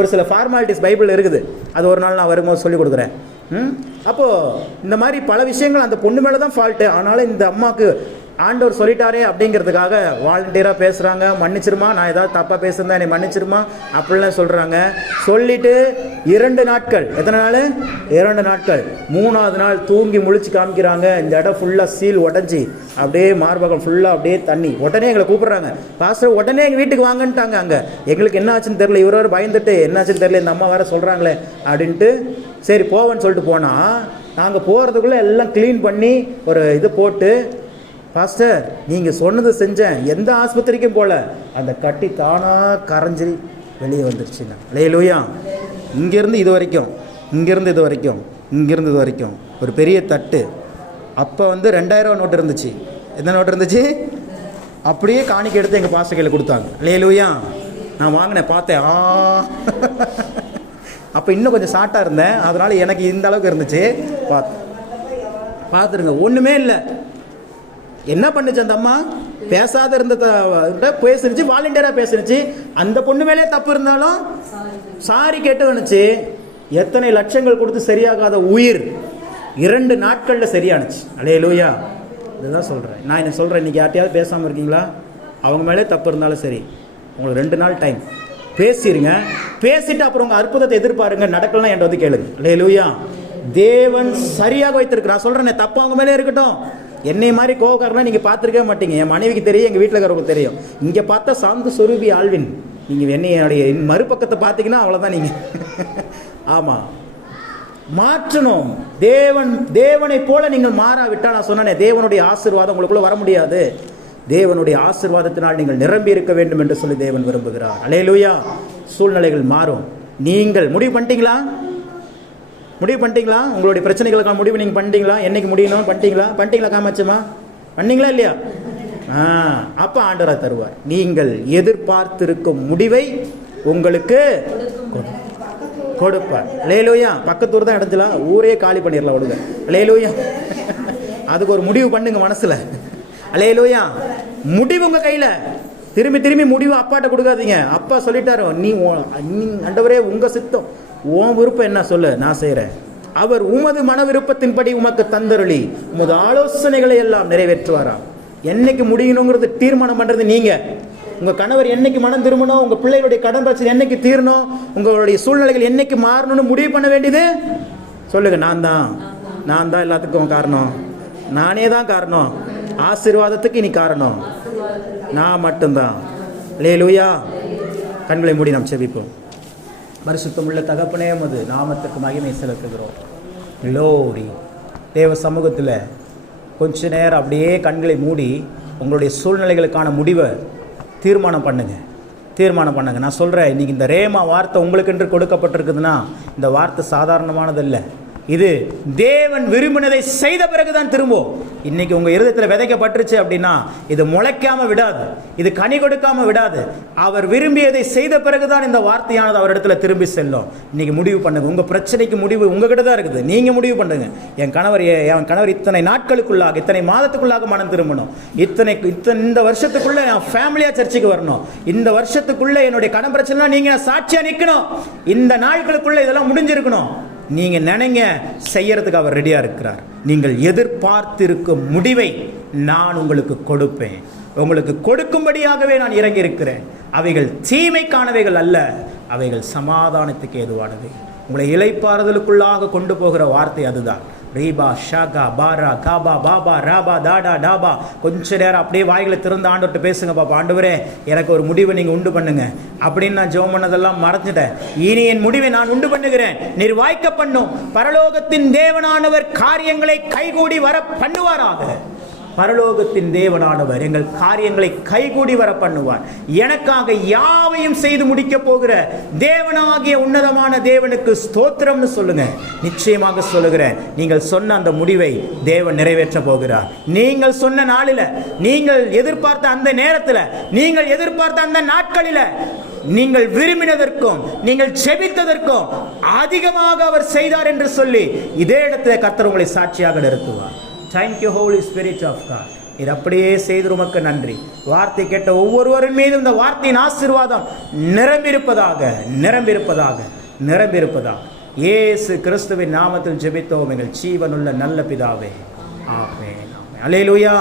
ஒரு சில ஃபார்மாலிட்டிஸ் பைபிள் இருக்குது. அது ஒரு நாள் நான் வரும்போது சொல்லி கொடுக்குறேன். அப்போது இந்த மாதிரி பல விஷயங்கள் அந்த பொண்ணு மேலே தான் ஃபால்ட்டு. அதனால் இந்த அம்மாவுக்கு ஆண்டவர் சொல்லிட்டாரே அப்படிங்கிறதுக்காக வாலண்டியராக பேசுகிறாங்க. மன்னிச்சிருமா, நான் ஏதாவது தப்பாக பேசுகிறதா என்னை மன்னிச்சிருமா அப்படிலாம் சொல்கிறாங்க. சொல்லிவிட்டு 2 நாட்கள், எத்தனை நாள்? 2 நாட்கள். 3ஆவது நாள் தூங்கி முழிச்சு காமிக்கிறாங்க. இந்த இடம் ஃபுல்லாக சீல் உடஞ்சி அப்படியே மார்பகம் ஃபுல்லாக அப்படியே தண்ணி. உடனே எங்களை கூப்பிட்றாங்க, பாஸ்டர் உடனே எங்கள் வீட்டுக்கு வாங்கன்ட்டாங்க. அங்கே எங்களுக்கு என்ன ஆச்சுன்னு தெரில, இவர் பயந்துட்டு என்ன ஆச்சுன்னு தெரில, இந்த அம்மா வேறு சொல்கிறாங்களே அப்படின்ட்டு சரி போவேன்னு சொல்லிட்டு போனால், நாங்கள் போகிறதுக்குள்ளே எல்லாம் க்ளீன் பண்ணி ஒரு இது போட்டு, பாஸ்டர் நீங்கள் சொன்னது செஞ்சேன், எந்த ஆஸ்பத்திரிக்கும் போல, அந்த கட்டி தானாக கரைஞ்சி வெளியே வந்துருச்சுண்ணா. அல்லேலூயா. இங்கேருந்து இது வரைக்கும், இங்கேருந்து இது வரைக்கும், இங்கேருந்து இது வரைக்கும் ஒரு பெரிய தட்டு. அப்போ 2000 நோட்டு இருந்துச்சு. எந்த நோட்டு இருந்துச்சு? அப்படியே காணிக்கை எடுத்து எங்கள் பாஸ்டர் கையில் கொடுத்தாங்க. அல்லேலூயா. நான் வாங்கினேன், பார்த்தேன். அப்போ இன்னும் கொஞ்சம் ஷார்ட்டாக இருந்தேன், அதனால் எனக்கு இந்த அளவுக்கு இருந்துச்சு. பார்த்துருங்க, ஒன்றுமே இல்லை. என்ன பண்ணுச்சு அந்த அம்மா? பேசாத இருந்த பேசுனுச்சு, வாலண்டியராக பேசுனுச்சு. அந்த பொண்ணு மேலே தப்பு இருந்தாலும் சாரி கேட்டு வந்துச்சு. எத்தனை லட்சங்கள் கொடுத்து சரியாகாத உயிர் 2 நாட்களில் சரியானுச்சு. அல்லேலூயா. இதுதான் சொல்கிறேன். நான் என்ன சொல்கிறேன், இன்றைக்கி யார்ட்டையாவது பேசாமல் இருக்கீங்களா? அவங்க மேலே தப்பு இருந்தாலும் சரி, உங்களுக்கு 2 நாள் டைம் பேசிடுங்க. பேசிட்டு அப்புறம் உங்கள் அற்புதத்தை எதிர்பாருங்க. நடக்கலாம் என்கிட்ட வந்து கேளுங்க. அல்லேலூயா. தேவன் சரியாக வைத்திருக்கிறார். சொல்கிறேன், தப்பு அவங்க மேலே இருக்கட்டும். என்னை மாதிரி கோவக்காரனா நீங்கள் பார்த்துருக்கவே மாட்டீங்க. என் மனைவிக்கு தெரியும், எங்கள் வீட்டில் இருக்கிறவங்களுக்கு தெரியும். இங்கே பார்த்தா சாந்து சொரூபி ஆல்வின். நீங்கள் என்னைய மறுபக்கத்தை பார்த்தீங்கன்னா அவ்வளோதான் நீங்கள். ஆமாம், மாற்றணும். தேவனை போல நீங்கள் மாறாவிட்டால், நான் சொன்னேன், தேவனுடைய ஆசீர்வாதம் உங்களுக்குள்ளே வர முடியாது. தேவனுடைய ஆசீர்வாதத்தினால் நீங்கள் நிரம்பி இருக்க வேண்டும் என்று சொல்லி தேவன் விரும்புகிறார். அல்லேலூயா. சூழ்நிலைகள் மாறும். நீங்கள் முடிவு பண்ணிட்டீங்களா? உங்களுடைய பிரச்சனைகளுக்கான முடிவு நீங்கள் பண்ணிட்டீங்களா? என்னைக்கு முடியணும் பண்ணிட்டீங்களா? காமாச்சமா பண்ணீங்களா இல்லையா? அப்போ ஆண்டவர் தருவார். நீங்கள் எதிர்பார்த்திருக்கும் முடிவை உங்களுக்கு கொடுப்பார். அல்லேலூயா. பக்கத்தூர் தான் இடத்துல ஊரே காலி பண்ணிடலாம் விடுங்க. அல்லேலூயா. அதுக்கு ஒரு முடிவு பண்ணுங்க மனசுல. அல்லேலூயா. முடிவு உங்க கையில. திரும்பி முடிவு அப்பாட்ட கொடுக்காதீங்க. அப்பா சொல்லிட்டாரோ, நீ ஆண்டவரே உங்க சித்தம், உன் விருப்பம் என்ன சொல்லு, நான் செய்கிறேன். அவர் உமது மன விருப்பத்தின்படி உமக்கு தந்தருளி உமது ஆலோசனைகளை எல்லாம் நிறைவேற்றுவாராம். என்னைக்கு முடியணுங்கிறது தீர்மானம் பண்ணுறது நீங்கள். உங்கள் கணவர் என்னைக்கு மனம் திரும்பணும், உங்கள் பிள்ளைகளுடைய கடன் பிரச்சனை என்னைக்கு தீரணும், உங்களுடைய சூழ்நிலைகள் என்னைக்கு மாறணும்னு முடிவு பண்ண வேண்டியது சொல்லுங்க. நான் தான் எல்லாத்துக்கும் காரணம், நானே தான் காரணம், ஆசீர்வாதத்துக்கு இனி காரணம் நான் மட்டும்தான். அல்லேலூயா. கண்களை மூடி நாம் செபிப்போம். பரிசுத்தமுள்ள தகப்பனே, உமது நாமத்துக்கு மகிமை செலுத்துகிறோம். லோரி தேவ சமூகத்தில் கொஞ்ச நேரம் அப்படியே கண்களை மூடி உங்களுடைய சூழ்நிலைகளுக்கான முடிவை தீர்மானம் பண்ணுங்க. நான் சொல்கிறேன், இன்றைக்கி இந்த ரேமா வார்த்தை உங்களுக்கு என்று கொடுக்கப்பட்டிருக்குதுன்னா இந்த வார்த்தை சாதாரணமானதல்ல. இது தேவன் விரும்பினதை செய்த பிறகுதான் திரும்பும். இன்னைக்கு உங்க இருதயத்தில் விதைக்கப்பட்டுருச்சு அப்படின்னா இது முளைக்காம விடாது, இது கனி கொடுக்காம விடாது. அவர் விரும்பியதை செய்த பிறகுதான் இந்த வார்த்தையானது அவர் இடத்துல திரும்பி செல்லும். இன்னைக்கு முடிவு பண்ணுங்க. உங்க பிரச்சனைக்கு முடிவு உங்ககிட்ட தான் இருக்குது. நீங்க முடிவு பண்ணுங்க. என் கணவர் இத்தனை நாட்களுக்குள்ளாக, இத்தனை மாதத்துக்குள்ளாக மனம் திரும்பணும், இந்த வருஷத்துக்குள்ள என் ஃபேமிலியா சர்ச்சுக்கு வரணும், இந்த வருஷத்துக்குள்ள என்னுடைய கடன் பிரச்சனை நீங்க சாட்சியா நிற்கணும், இந்த நாட்களுக்குள்ள இதெல்லாம் முடிஞ்சிருக்கணும். நீங்கள் நினைங்க, செய்யறதுக்கு அவர் ரெடியாக இருக்கிறார். நீங்கள் எதிர்பார்த்திருக்கும் முடிவை நான் உங்களுக்கு கொடுப்பேன். உங்களுக்கு கொடுக்கும்படியாகவே நான் இறங்கி இருக்கிறேன். அவைகள் தீமைக்கானவைகள் அல்ல, அவைகள் சமாதானத்துக்கு ஏதுவானவை. உங்களை இளைப்பாறுதலுக்குள்ளாக கொண்டு போகிற வார்த்தை அதுதான். ரீபா ஷாகா பாரா காபா பாபா ராபா தாடா டாபா. கொஞ்ச நேரம் அப்படியே வாய்களை திறந்து ஆண்டவர்கிட்ட பேசுங்க. பாப்பா, ஆண்டவரே எனக்கு ஒரு முடிவை நீங்கள் உண்டு பண்ணுங்க அப்படின்னு நான் ஜெபம் பண்ணதெல்லாம் மறந்துட்டேன். இனி என் முடிவை நான் உண்டு பண்ணுகிறேன். நீர் வாய்க்க பண்ணும். பரலோகத்தின் தேவனானவர் காரியங்களை கைகூடி வர பண்ணுவாராக. பரலோகத்தின் தேவனானவர் எங்கள் காரியங்களை கைகூடி வர பண்ணுவார். எனக்காக யாவையும் செய்து முடிக்க போகிற தேவனாகிய உன்னதமான தேவனுக்கு ஸ்தோத்திரம்னு சொல்லுங்க. நிச்சயமாக சொல்லுகிறேன், நீங்கள் சொன்ன அந்த முடிவை தேவன் நிறைவேற்ற போகிறார். நீங்கள் சொன்ன நாளில், நீங்கள் எதிர்பார்த்த அந்த நேரத்தில், நீங்கள் எதிர்பார்த்த அந்த நாட்களில், நீங்கள் விரும்பினதற்கும் நீங்கள் செபித்ததற்கும் அதிகமாக அவர் செய்தார் என்று சொல்லி இதே இடத்துல கர்த்தர் உங்களை சாட்சியாக நிறுத்துவார். Thank you Holy Spirit of God. இது அப்படியே செய்து உமக்கு நன்றி. வார்த்தை கேட்ட ஒவ்வொருவரின் மீதும் இந்த வார்த்தையின் ஆசீர்வாதம் நிரம்பியிருப்பதாக இயேசு கிறிஸ்துவின் நாமத்தில் ஜெபித்தோம் எங்கள் ஜீவனுள்ள நல்ல பிதாவே. ஆமென். அல்லேலூயா.